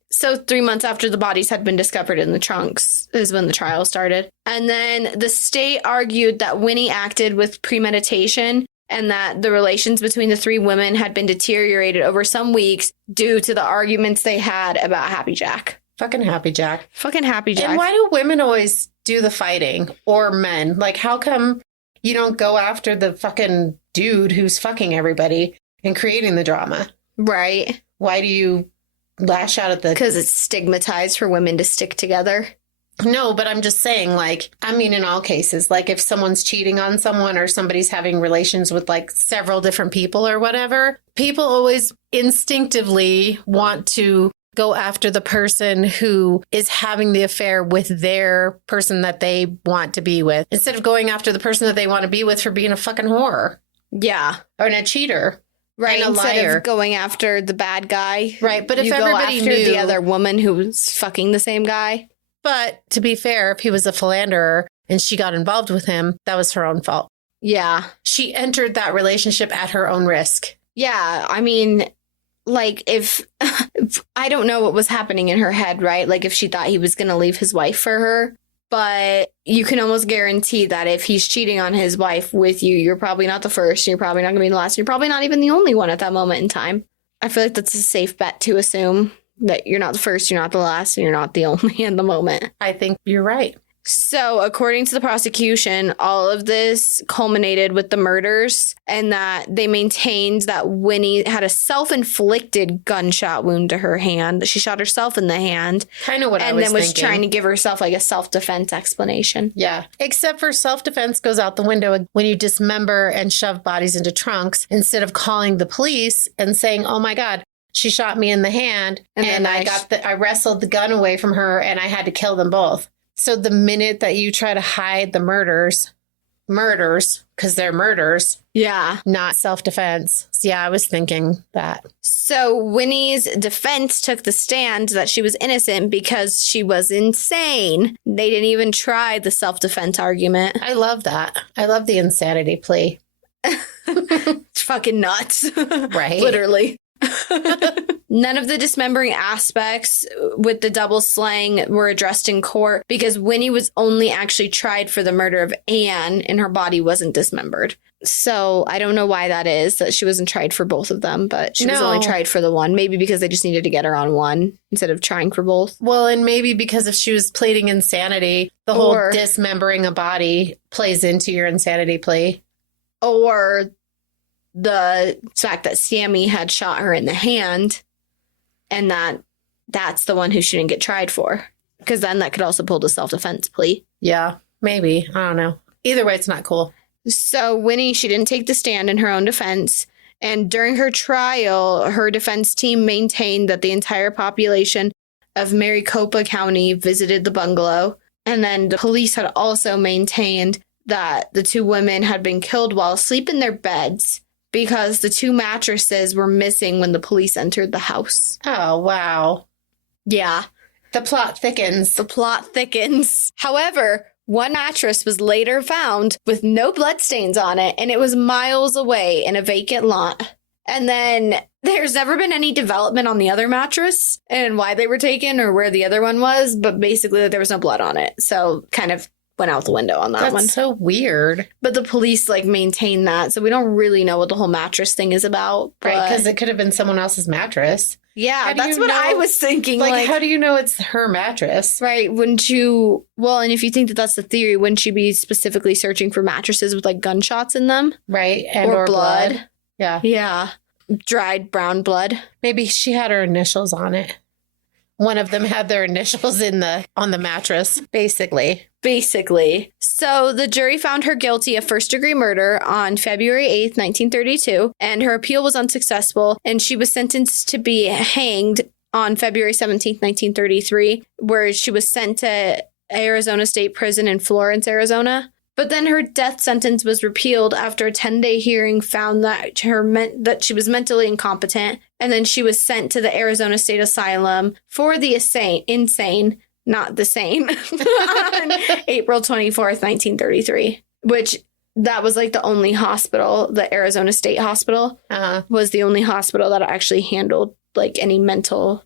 So 3 months after the bodies had been discovered in the trunks is when the trial started. And then the state argued that Winnie acted with premeditation and that the relations between the 3 women had been deteriorated over some weeks due to the arguments they had about Happy Jack. Fucking Happy Jack. Fucking Happy Jack. And why do women always do the fighting? Or men? Like, how come you don't go after the fucking dude who's fucking everybody and creating the drama? Right. Why do you lash out at the... Because it's stigmatized for women to stick together. No, but I'm just saying, like, I mean, in all cases, like if someone's cheating on someone or somebody's having relations with like several different people or whatever, people always instinctively want to go after the person who is having the affair with their person that they want to be with, instead of going after the person that they want to be with for being a fucking whore. Yeah. Or a cheater. Right, and a instead liar. of going after the bad guy. Right, but if you everybody go after knew the other woman who's fucking the same guy. But to be fair, if he was a philanderer and she got involved with him, that was her own fault. Yeah. She entered that relationship at her own risk. Yeah, I mean, like if I don't know what was happening in her head, right? Like if she thought he was going to leave his wife for her. But you can almost guarantee that if he's cheating on his wife with you, you're probably not the first. You're probably not going to be the last. You're probably not even the only one at that moment in time. I feel like that's a safe bet to assume that you're not the first, you're not the last, and you're not the only in the moment. I think you're right. So, according to the prosecution, all of this culminated with the murders and that they maintained that Winnie had a self-inflicted gunshot wound to her hand. She shot herself in the hand. Kind of what I was thinking. And then was thinking. trying to give herself like a self-defense explanation. Yeah. Except for self-defense goes out the window when you dismember and shove bodies into trunks instead of calling the police and saying, oh my God, she shot me in the hand and I wrestled the gun away from her and I had to kill them both. So the minute that you try to hide the murders, because they're murders. Yeah. Not self-defense. Yeah, I was thinking that. So Winnie's defense took the stand that she was innocent because she was insane. They didn't even try the self-defense argument. I love that. I love the insanity plea. It's fucking nuts. Right. Literally. None of the dismembering aspects with the double slaying were addressed in court because Winnie was only actually tried for the murder of Anne and her body wasn't dismembered. So I don't know why that is, that she wasn't tried for both of them, but she was only tried for the one. Maybe because they just needed to get her on one instead of trying for both. Well, and maybe because if she was pleading insanity, the whole dismembering a body plays into your insanity plea. Or the fact that Sammy had shot her in the hand and that's the one who shouldn't get tried for. Because then that could also pull the self-defense plea. Yeah, maybe. I don't know. Either way, it's not cool. So Winnie, she didn't take the stand in her own defense. And during her trial, her defense team maintained that the entire population of Maricopa County visited the bungalow. And then the police had also maintained that the two women had been killed while asleep in their beds because the two mattresses were missing when the police entered the house. Oh, wow. Yeah. The plot thickens. The plot thickens. However, one mattress was later found with no bloodstains on it, and it was miles away in a vacant lot. And then there's never been any development on the other mattress and why they were taken or where the other one was, but basically there was no blood on it. So kind of went out the window on that one. That's so weird. But the police maintain that, so we don't really know what the whole mattress thing is about. Right, because it could have been someone else's mattress. Yeah, that's what I was thinking. How do you know it's her mattress? Right, wouldn't you... Well, and if you think that that's the theory, wouldn't you be specifically searching for mattresses with gunshots in them? Right, or blood. Yeah. Yeah. Dried brown blood. Maybe she had her initials on it. One of them had their initials on the mattress, basically. So the jury found her guilty of first-degree murder on February 8th, 1932, and her appeal was unsuccessful, and she was sentenced to be hanged on February 17th, 1933, where she was sent to Arizona State Prison in Florence, Arizona. But then her death sentence was repealed after a 10-day hearing found that she was mentally incompetent, and then she was sent to the Arizona State Asylum for the insane, not the sane, on April 24th, 1933, which that was the only hospital, the Arizona State Hospital, was the only hospital that actually handled any mental,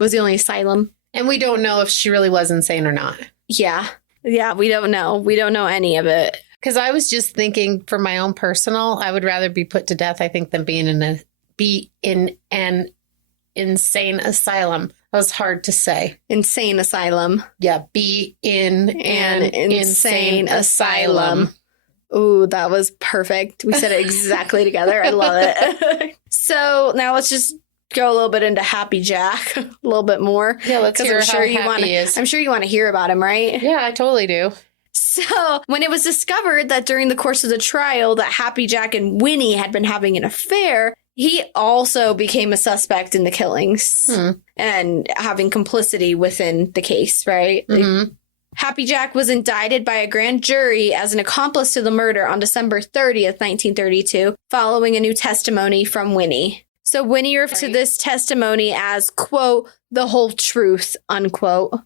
was the only asylum. And we don't know if she really was insane or not. Yeah. Yeah, we don't know. We don't know any of it. Because I was just thinking for my own personal, I would rather be put to death, I think, than be in an insane asylum. That was hard to say. Insane asylum. Yeah, be in an insane asylum. Ooh, that was perfect. We said it exactly together. I love it. So now let's just go a little bit into Happy Jack a little bit more. Yeah, let's hear how happy he is. I'm sure you want to hear about him, right? Yeah, I totally do. So when it was discovered that during the course of the trial that Happy Jack and Winnie had been having an affair, he also became a suspect in the killings and having complicity within the case, right? Mm-hmm. Happy Jack was indicted by a grand jury as an accomplice to the murder on December 30th, 1932, following a new testimony from Winnie. So Winnie referred to this testimony as, quote, the whole truth, unquote.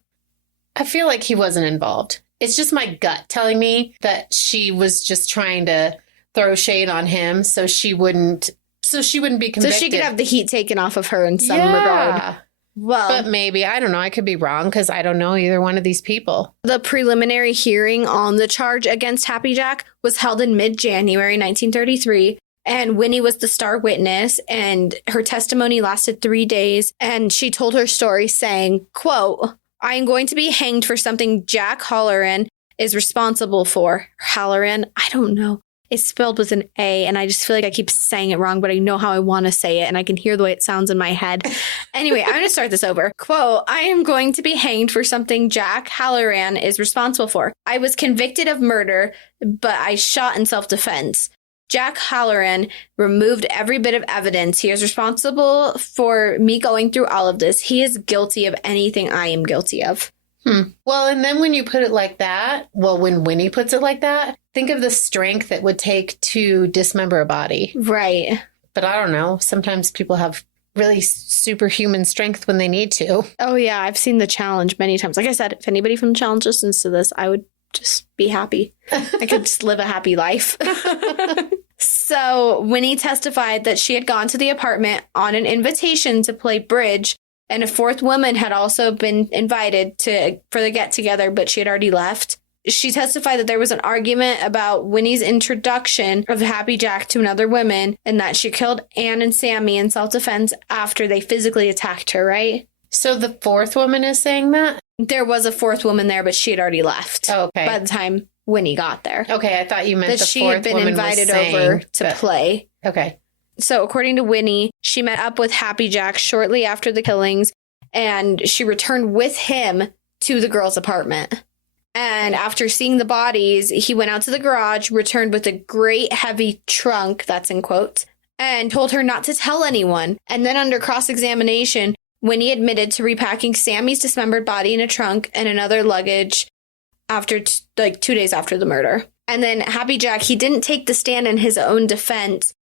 I feel like he wasn't involved. It's just my gut telling me that she was just trying to throw shade on him so she wouldn't be convicted. So she could have the heat taken off of her in some regard. Well, but maybe, I don't know, I could be wrong because I don't know either one of these people. The preliminary hearing on the charge against Happy Jack was held in mid-January 1933. And Winnie was the star witness, and her testimony lasted 3 days. And she told her story saying, quote, I am going to be hanged for something Jack Halloran is responsible for Halloran. I don't know. It's spelled with an A, and I just feel like I keep saying it wrong, but I know how I want to say it, and I can hear the way it sounds in my head. Anyway, I'm going to start this over. Quote, I am going to be hanged for something Jack Halloran is responsible for. I was convicted of murder, but I shot in self-defense. Jack Halloran removed every bit of evidence. He is responsible for me going through all of this. He is guilty of anything I am guilty of. Well, and then when you put it like that, when Winnie puts it like that, think of the strength it would take to dismember a body. Right. But I don't know. Sometimes people have really superhuman strength when they need to. Oh, yeah. I've seen The Challenge many times. Like I said, if anybody from The Challenge listens to this, I would just be happy. I could just live a happy life. So Winnie testified that she had gone to the apartment on an invitation to play bridge, and a fourth woman had also been invited for the get-together, but she had already left. She testified that there was an argument about Winnie's introduction of Happy Jack to another woman, and that she killed Anne and Sammy in self-defense after they physically attacked her, right? So the fourth woman is saying that? There was a fourth woman there, but she had already left. Oh, okay. By the time Winnie got there. Okay, I thought you meant that the she fourth had been woman invited was saying over to that. play. Okay. So according to Winnie, she met up with Happy Jack shortly after the killings, and she returned with him to the girl's apartment. And after seeing the bodies, he went out to the garage, returned with a great heavy trunk, that's in quotes, and told her not to tell anyone. And then under cross-examination, Winnie admitted to repacking Sammy's dismembered body in a trunk and another luggage after 2 days after the murder. And then Happy Jack, he didn't take the stand in his own defense,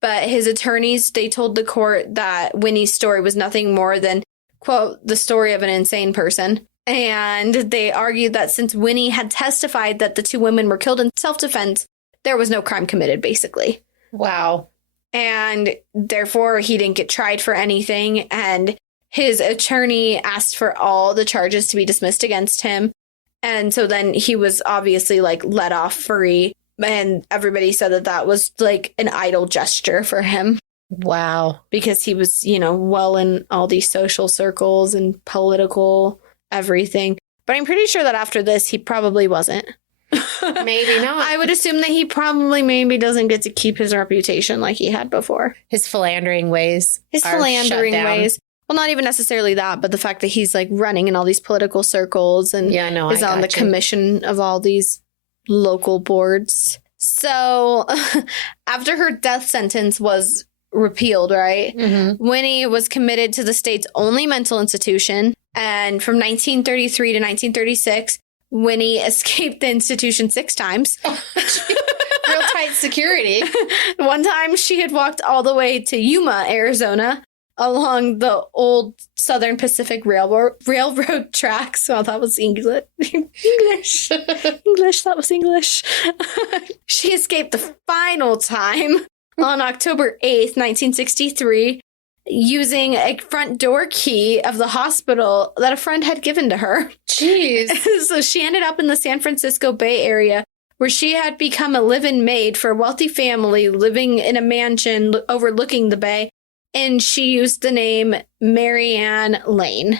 but his attorneys, they told the court that Winnie's story was nothing more than, quote, the story of an insane person. And they argued that since Winnie had testified that the two women were killed in self-defense, there was no crime committed, basically. Wow. And therefore, he didn't get tried for anything. And his attorney asked for all the charges to be dismissed against him. And so then he was obviously let off free. And everybody said that that was an idle gesture for him. Wow. Because he was, well in all these social circles and political everything. But I'm pretty sure that after this, he probably wasn't. Maybe not. I would assume that he probably maybe doesn't get to keep his reputation like he had before. His philandering ways. Well, not even necessarily that, but the fact that he's running in all these political circles and is on the commission of all these local boards. So after her death sentence was repealed, right? Mm-hmm. Winnie was committed to the state's only mental institution. And from 1933 to 1936, Winnie escaped the institution 6 times. Real tight security. One time she had walked all the way to Yuma, Arizona, along the old Southern Pacific Railroad tracks. Oh, that was English. English, that was English. She escaped the final time on October 8th, 1963, using a front door key of the hospital that a friend had given to her. Jeez. So she ended up in the San Francisco Bay Area, where she had become a live-in maid for a wealthy family living in a mansion overlooking the bay. And she used the name Marianne Lane.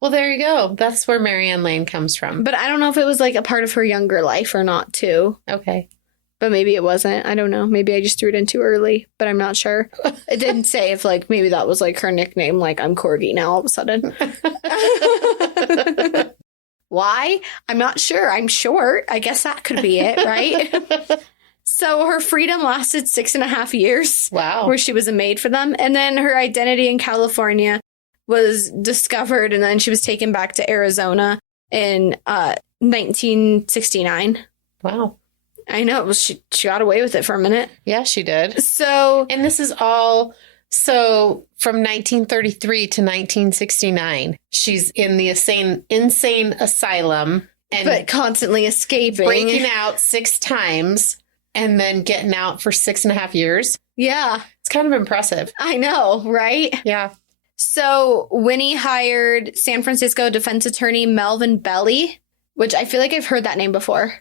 Well, there you go. That's where Marianne Lane comes from. But I don't know if it was a part of her younger life or not, too. Okay. But maybe it wasn't. I don't know. Maybe I just threw it in too early, but I'm not sure. It didn't say if maybe that was her nickname, I'm Corgi now all of a sudden. Why? I'm not sure. I'm short. I guess that could be it, right? So her freedom lasted 6.5 years. Wow. Where she was a maid for them. And then her identity in California was discovered, and then she was taken back to Arizona in 1969. Wow. I know. She got away with it for a minute. Yeah, she did. So, and this is all from 1933 to 1969. She's in the insane asylum but constantly escaping, breaking out 6 times, and then getting out for 6.5 years. Yeah, it's kind of impressive. I know, right? Yeah. So Winnie hired San Francisco defense attorney Melvin Belli, which I feel like I've heard that name before.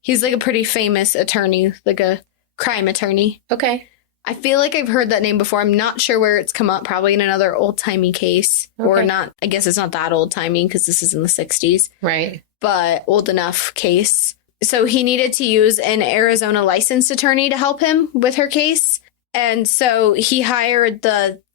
He's a pretty famous attorney, a crime attorney. Okay. I feel like I've heard that name before. I'm not sure where it's come up. Probably in another old-timey case. Okay. Or not. I guess it's not that old-timey because this is in the 60s. Right. But old enough case. So he needed to use an Arizona licensed attorney to help him with her case. And so he hired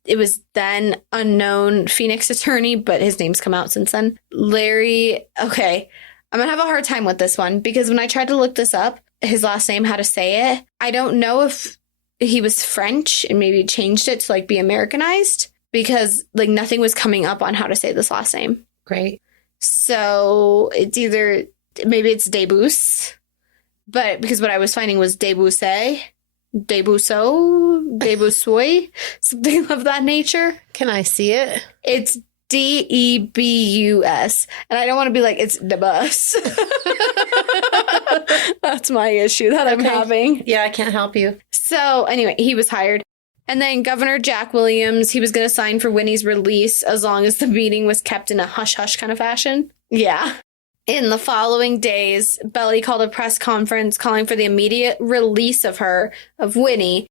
it was then unknown Phoenix attorney, but his name's come out since then. Larry. Okay. I'm going to have a hard time with this one because when I tried to look this up, his last name, how to say it, I don't know if he was French and maybe changed it to like be Americanized because like nothing was coming up on how to say this last name. Great. So it's either, maybe it's Debus, but because what I was finding was Debussy, Debusoy, something of that nature. Can I see it? It's Debus. And I don't want to be like, it's the bus. That's my issue that I'm having. Yeah, I can't help you. So anyway, he was hired. And then Governor Jack Williams, he was going to sign for Winnie's release as long as the meeting was kept in a hush-hush kind of fashion. Yeah. In the following days, Belly called a press conference calling for the immediate release of Winnie.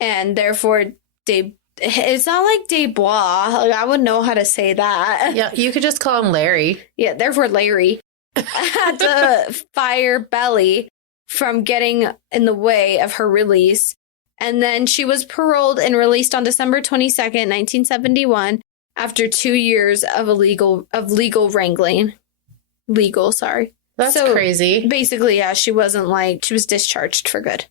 And therefore, it's not like Desbois. Like, I wouldn't know how to say that. Yeah, you could just call him Larry. Yeah, therefore Larry had to fire Belly from getting in the way of her release. And then she was paroled and released on December 22nd, 1971, after 2 years of legal wrangling. Sorry. That's crazy. Basically, yeah, she was discharged for good.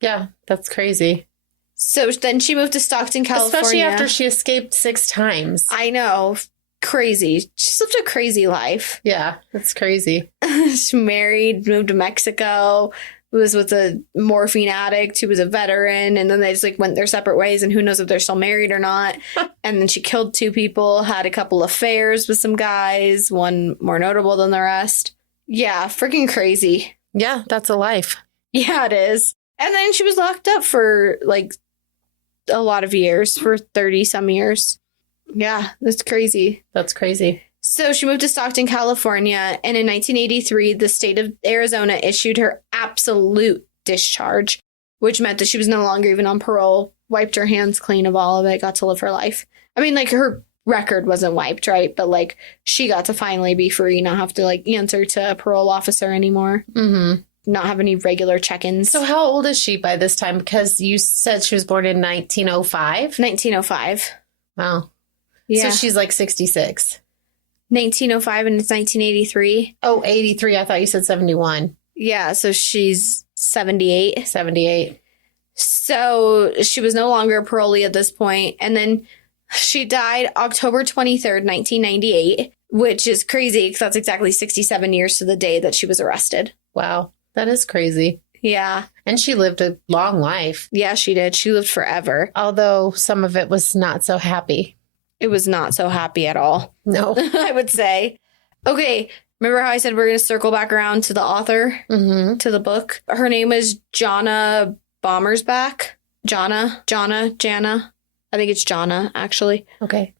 Yeah, that's crazy. So then she moved to Stockton, California. Especially after she escaped 6 times. I know. Crazy. She's lived a crazy life. Yeah, that's crazy. She married, moved to Mexico, was with a morphine addict who was a veteran, and then they just like went their separate ways, and who knows if they're still married or not. And then she killed 2 people, had a couple affairs with some guys, one more notable than the rest. Yeah, freaking crazy. Yeah, that's a life. Yeah, it is. And then she was locked up for like a lot of years, for 30 some years. Yeah, that's crazy. That's crazy. So she moved to Stockton, California, and in 1983, the state of Arizona issued her absolute discharge, which meant that she was no longer even on parole, wiped her hands clean of all of it, got to live her life. I mean, like, her record wasn't wiped, right? But, like, she got to finally be free, not have to, like, answer to a parole officer anymore. Mm-hmm. Not have any regular check-ins. So how old is she by this time? Because you said she was born in 1905? 1905. Wow. Yeah. So she's like 66. 1905 and it's 1983. Oh, 83. I thought you said 71. Yeah, so she's 78. 78. So she was no longer a parolee at this point. And then she died October 23rd, 1998, which is crazy because that's exactly 67 years to the day that she was arrested. Wow. That is crazy. Yeah. And she lived a long life. Yeah, she did. She lived forever. Although some of it was not so happy. It was not so happy at all. No. I would say. Okay. Remember how I said we're going to circle back around to the author, to the book? Her name is Jana Bommersback. Jana. I think it's Jana, actually. Okay.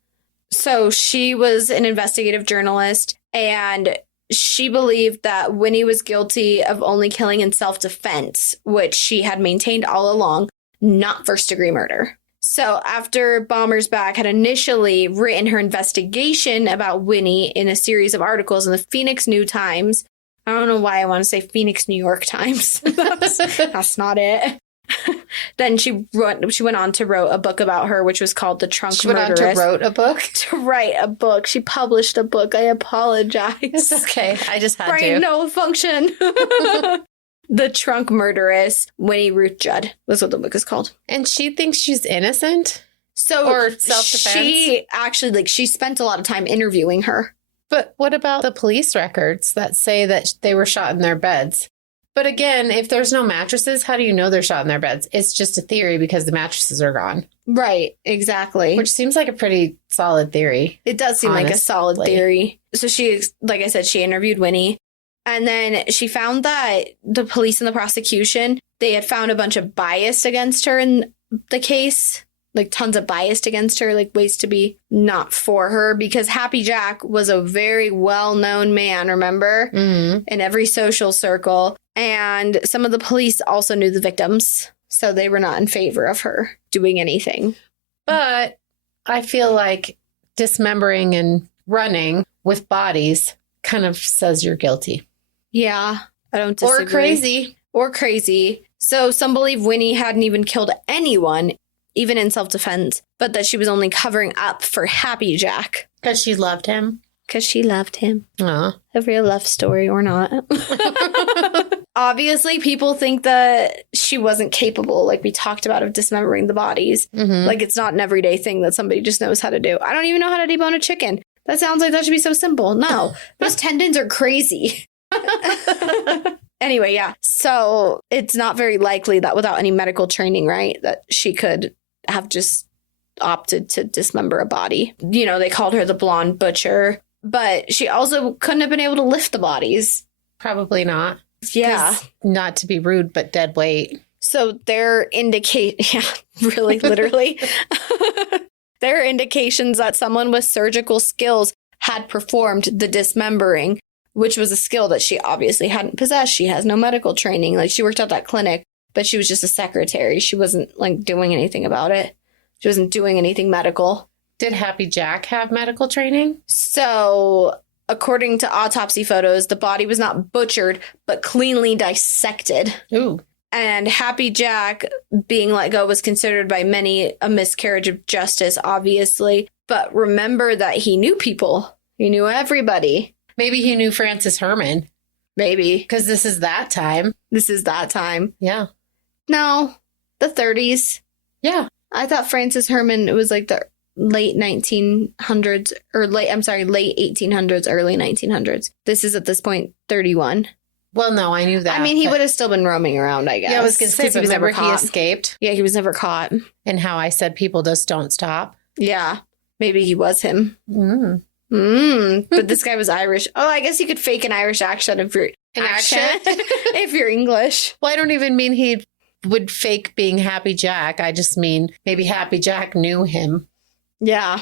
So she was an investigative journalist, and she believed that Winnie was guilty of only killing in self-defense, which she had maintained all along, not first-degree murder. So after Bommersback had initially written her investigation about Winnie in a series of articles in the Phoenix New Times, I don't know why I want to say Phoenix New York Times. That's not it. Then she went on to write a book about her, which was called The Trunk Murderess. She went on to wrote a book? To write a book. She published a book. I apologize. It's okay. I just had Brain to. no function. The Trunk Murderess, Winnie Ruth Judd. That's what the book is called. And she thinks she's innocent? So or self-defense? She actually, she spent a lot of time interviewing her. But what about the police records that say that they were shot in their beds? But again, if there's no mattresses, how do you know they're shot in their beds? It's just a theory because the mattresses are gone. Right, exactly. Which seems like a pretty solid theory. It does seem like a solid theory. So she, like I said, she interviewed Winnie. And then she found that the police and the prosecution, they had found a bunch of bias against her in the case. Like tons of bias against her, like ways to be not for her. Because Happy Jack was a very well-known man, remember? Mm-hmm. In every social circle. And some of the police also knew the victims. So they were not in favor of her doing anything. But I feel like dismembering and running with bodies kind of says you're guilty. Yeah. I don't disagree. Or crazy. Or crazy. So some believe Winnie hadn't even killed anyone, even in self-defense, but that she was only covering up for Happy Jack. Because she loved him. Because she loved him. Aw. A real love story or not. Obviously, people think that she wasn't capable, like we talked about, of dismembering the bodies. Mm-hmm. Like, it's not an everyday thing that somebody just knows how to do. I don't even know how to debone a chicken. That sounds like that should be so simple. No, those tendons are crazy. Anyway, yeah. So it's not very likely that without any medical training, right, that she could have just opted to dismember a body. You know, they called her the blonde butcher, but she also couldn't have been able to lift the bodies. Probably not. Yeah. Not to be rude, but dead weight. So there yeah, really, literally. There are indications that someone with surgical skills had performed the dismembering, which was a skill that she obviously hadn't possessed. She has no medical training. Like, she worked at that clinic, but she was just a secretary. She wasn't, like, doing anything about it. She wasn't doing anything medical. Did Happy Jack have medical training? So, according to autopsy photos, the body was not butchered, but cleanly dissected. Ooh. And Happy Jack being let go was considered by many a miscarriage of justice, obviously. But remember that he knew people. He knew everybody. Maybe he knew Frances Herman. Maybe. Because this is that time. This is that time. Yeah. No, the 30s. Yeah. I thought Frances Herman, it was like the late 1900s, or late 1800s, early 1900s. This is at this point 31. Well, no, I knew that. I mean, he would have still been roaming around, I guess. Yeah, I was going to say, he was never remember he caught. escaped? Yeah, he was never caught. And how I said people just don't stop. Yeah, maybe he was him. Mm. But this guy was Irish. Oh, I guess you could fake an Irish accent if you're if you're English. Well, I don't even mean he would fake being Happy Jack. I just mean maybe Happy Jack knew him. Yeah.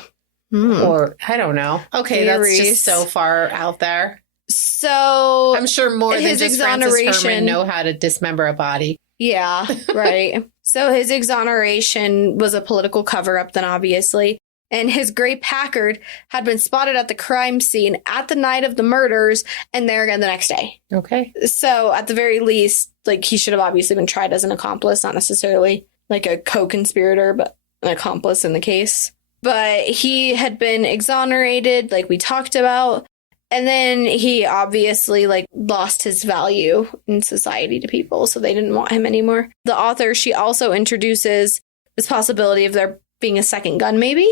Or I don't know. Okay, Theories. that's just so far out there. So I'm sure more than his just Frances exoneration Herman know how to dismember a body. Yeah, right. So his exoneration was a political cover-up then, obviously. And his gray Packard had been spotted at the crime scene at the night of the murders and there again the next day. Okay. So at the very least, like, he should have obviously been tried as an accomplice, not necessarily like a co-conspirator, but an accomplice in the case. But he had been exonerated, like we talked about. And then he obviously, like, lost his value in society to people, so they didn't want him anymore. The author, she also introduces this possibility of there being a second gun, maybe?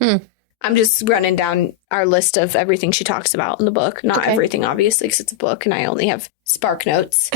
I'm just running down our list of everything she talks about in the book. Not everything, obviously, because it's a book and I only have spark notes.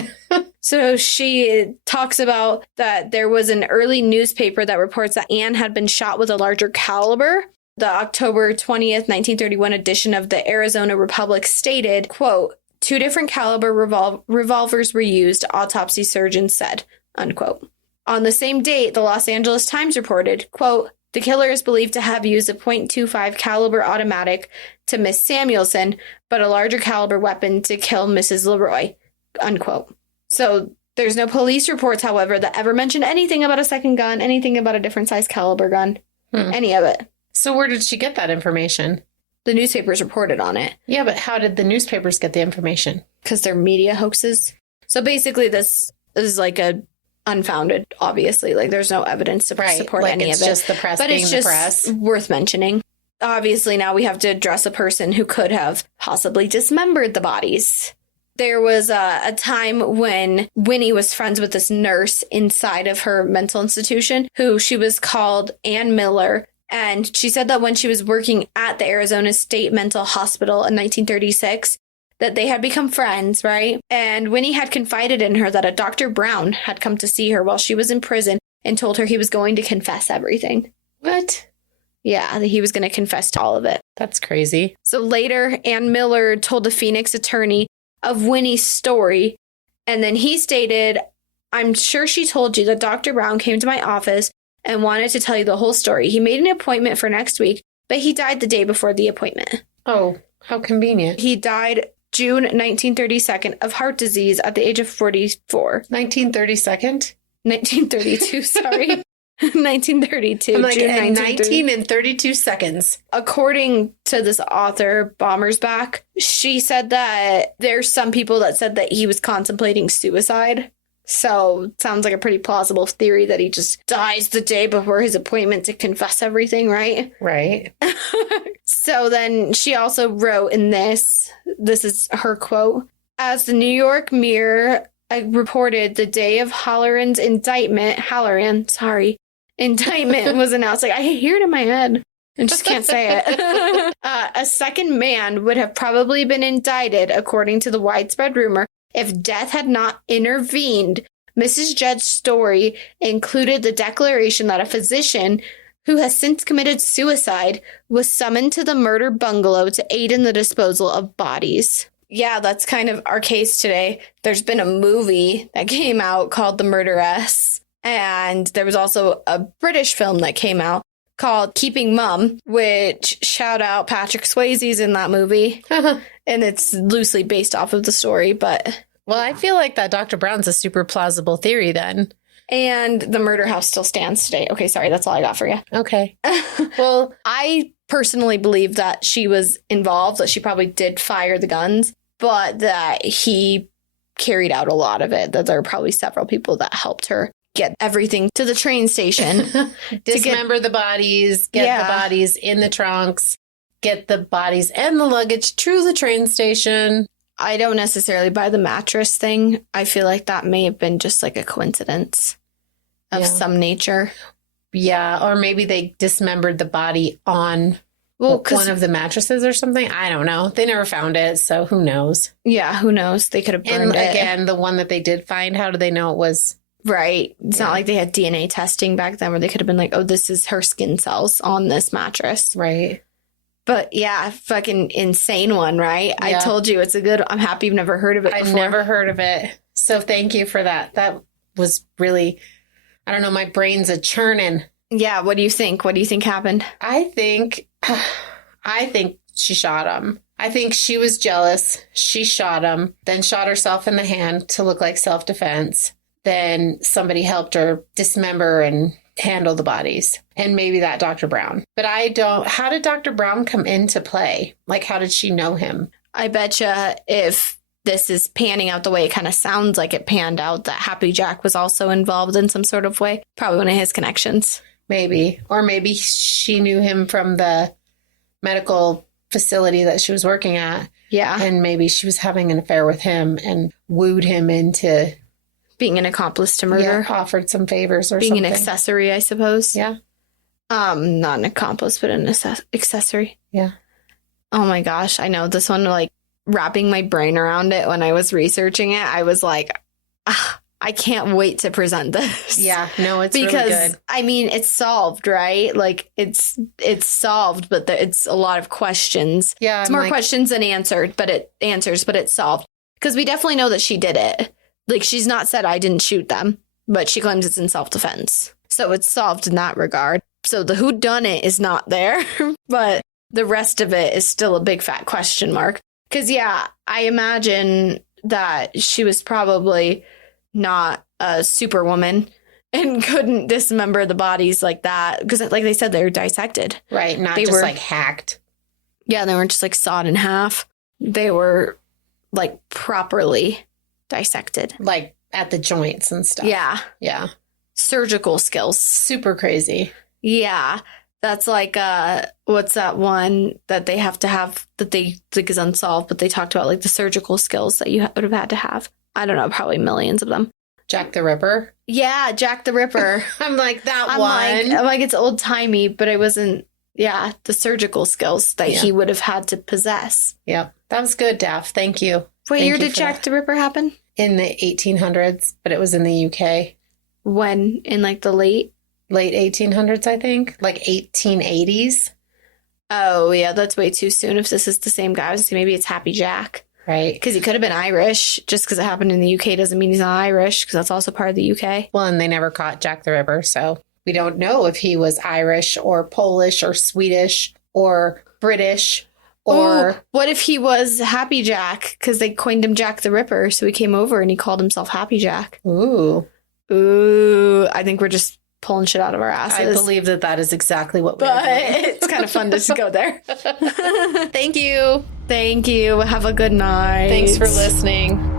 So she talks about that there was an early newspaper that reports that Anne had been shot with a larger caliber. The October 20th, 1931 edition of the Arizona Republic stated, quote, 2 different caliber revolvers were used, autopsy surgeons said, unquote. On the same date, the Los Angeles Times reported, quote, the killer is believed to have used a .25 caliber automatic to miss Samuelson, but a larger caliber weapon to kill Mrs. Leroy, unquote. So there's no police reports, however, that ever mention anything about a second gun, anything about a different size caliber gun, any of it. So where did she get that information? The newspapers reported on it. Yeah, but how did the newspapers get the information? Because they're media hoaxes. So basically this is like a unfounded, obviously. Like, there's no evidence to support any of it. It's just the press being the press. Worth mentioning. Obviously, now we have to address a person who could have possibly dismembered the bodies. There was a time when Winnie was friends with this nurse inside of her mental institution, who she was called Ann Miller. And she said that when she was working at the Arizona State Mental Hospital in 1936, that they had become friends, right? And Winnie had confided in her that a Dr. Brown had come to see her while she was in prison and told her he was going to confess everything. What? Yeah, that he was going to confess to all of it. That's crazy. So later, Ann Miller told the Phoenix attorney of Winnie's story. And then he stated, I'm sure she told you that Dr. Brown came to my office and wanted to tell you the whole story. He made an appointment for next week, but he died the day before the appointment. Oh, how convenient. He died June 1932 of heart disease at the age of 44. 1932nd? 1932, sorry. 1932. I'm like, June at 1932. 19 and 32 seconds. According to this author, Bommersbach, she said that there's some people that said that he was contemplating suicide. So it sounds like a pretty plausible theory that he just dies the day before his appointment to confess everything, right? Right. So then she also wrote in this is her quote, as the New York Mirror reported the day of Halloran's indictment was announced. Like, I hear it in my head and just can't say it. A second man would have probably been indicted, according to the widespread rumor, if death had not intervened. Mrs. Judd's story included the declaration that a physician who has since committed suicide was summoned to the murder bungalow to aid in the disposal of bodies. Yeah, that's kind of our case today. There's been a movie that came out called The Murderess, and there was also a British film that came out called Keeping Mum, which, shout out, Patrick Swayze's in that movie. And it's loosely based off of the story, but... Well, I feel like that Dr. Brown's a super plausible theory then. And the murder house still stands today. Okay, sorry, that's all I got for you. Okay. Well, I personally believe that she was involved, that she probably did fire the guns, but that he carried out a lot of it, that there were probably several people that helped her get everything to the train station. Dismember the bodies, get the bodies in the trunks, get the bodies and the luggage to the train station. I don't necessarily buy the mattress thing. I feel like that may have been just like a coincidence of some nature. Yeah, or maybe they dismembered the body on one of the mattresses or something. I don't know. They never found it, so who knows? Yeah, who knows? They could have burned it. And again, the one that they did find, how do they know it was... Right. It's not like they had DNA testing back then where they could have been like, oh, this is her skin cells on this mattress. Right. But yeah, fucking insane one, right? Yeah. I told you it's a good... I'm happy you've never heard of it before. I've never heard of it. So thank you for that. That was really... I don't know, my brain's a churning. Yeah, what do you think? What do you think happened? I think she shot him. I think she was jealous. She shot him, then shot herself in the hand to look like self-defense. Then somebody helped her dismember and handle the bodies. And maybe that Dr. Brown. But how did Dr. Brown come into play? Like, how did she know him? I betcha if this is panning out the way it kind of sounds like it panned out, that Happy Jack was also involved in some sort of way. Probably one of his connections. Maybe. Or maybe she knew him from the medical facility that she was working at. Yeah. And maybe she was having an affair with him and wooed him into... being an accomplice to murder. Yeah, offered some favors or being something. Being an accessory, I suppose. Yeah. Not an accomplice, but an accessory. Yeah. Oh my gosh. I know this one, like, wrapping my brain around it when I was resolving it, I was like, I can't wait to present this. Yeah, no, it's because, really good. I mean, it's solved, right? Like, it's solved, but it's a lot of questions. Yeah, it's more questions than answered, but it's solved. Because we definitely know that she did it. Like, she's not said, I didn't shoot them, but she claims it's in self-defense. So it's solved in that regard. So the whodunit is not there, but the rest of it is still a big fat question mark. Because, yeah, I imagine that she was probably not a superwoman and couldn't dismember the bodies like that. Because, like they said, they were dissected. Right, they were like hacked. Yeah, they weren't just like sawed in half. They were like properly dissected. Like at the joints and stuff. Yeah. Yeah. Surgical skills. Super crazy. Yeah. That's like, what's that one that they have to have that they think is unsolved, but they talked about like the surgical skills that you would have had to have. I don't know, probably millions of them. Jack the Ripper? Yeah, Jack the Ripper. I'm like, I'm like, it's old timey, but it wasn't, the surgical skills that he would have had to possess. Yep. That was good, Daph. Thank you. What year did Jack the Ripper happen? In the 1800s, but it was in the UK. When? In like the late 1800s, I think. Like 1880s. Oh, yeah, that's way too soon if this is the same guy. I was maybe it's Happy Jack. Right. Because he could have been Irish. Just because it happened in the UK doesn't mean he's not Irish, because that's also part of the UK. Well, and they never caught Jack the Ripper, so we don't know if he was Irish or Polish or Swedish or British or... Ooh, what if he was Happy Jack? Because they coined him Jack the Ripper, so he came over and he called himself Happy Jack. Ooh. I think we're just pulling shit out of our asses. I believe that is exactly what we're But doing. it's kind of fun to just go there. Thank you. Thank you. Have a good night. Thanks for listening.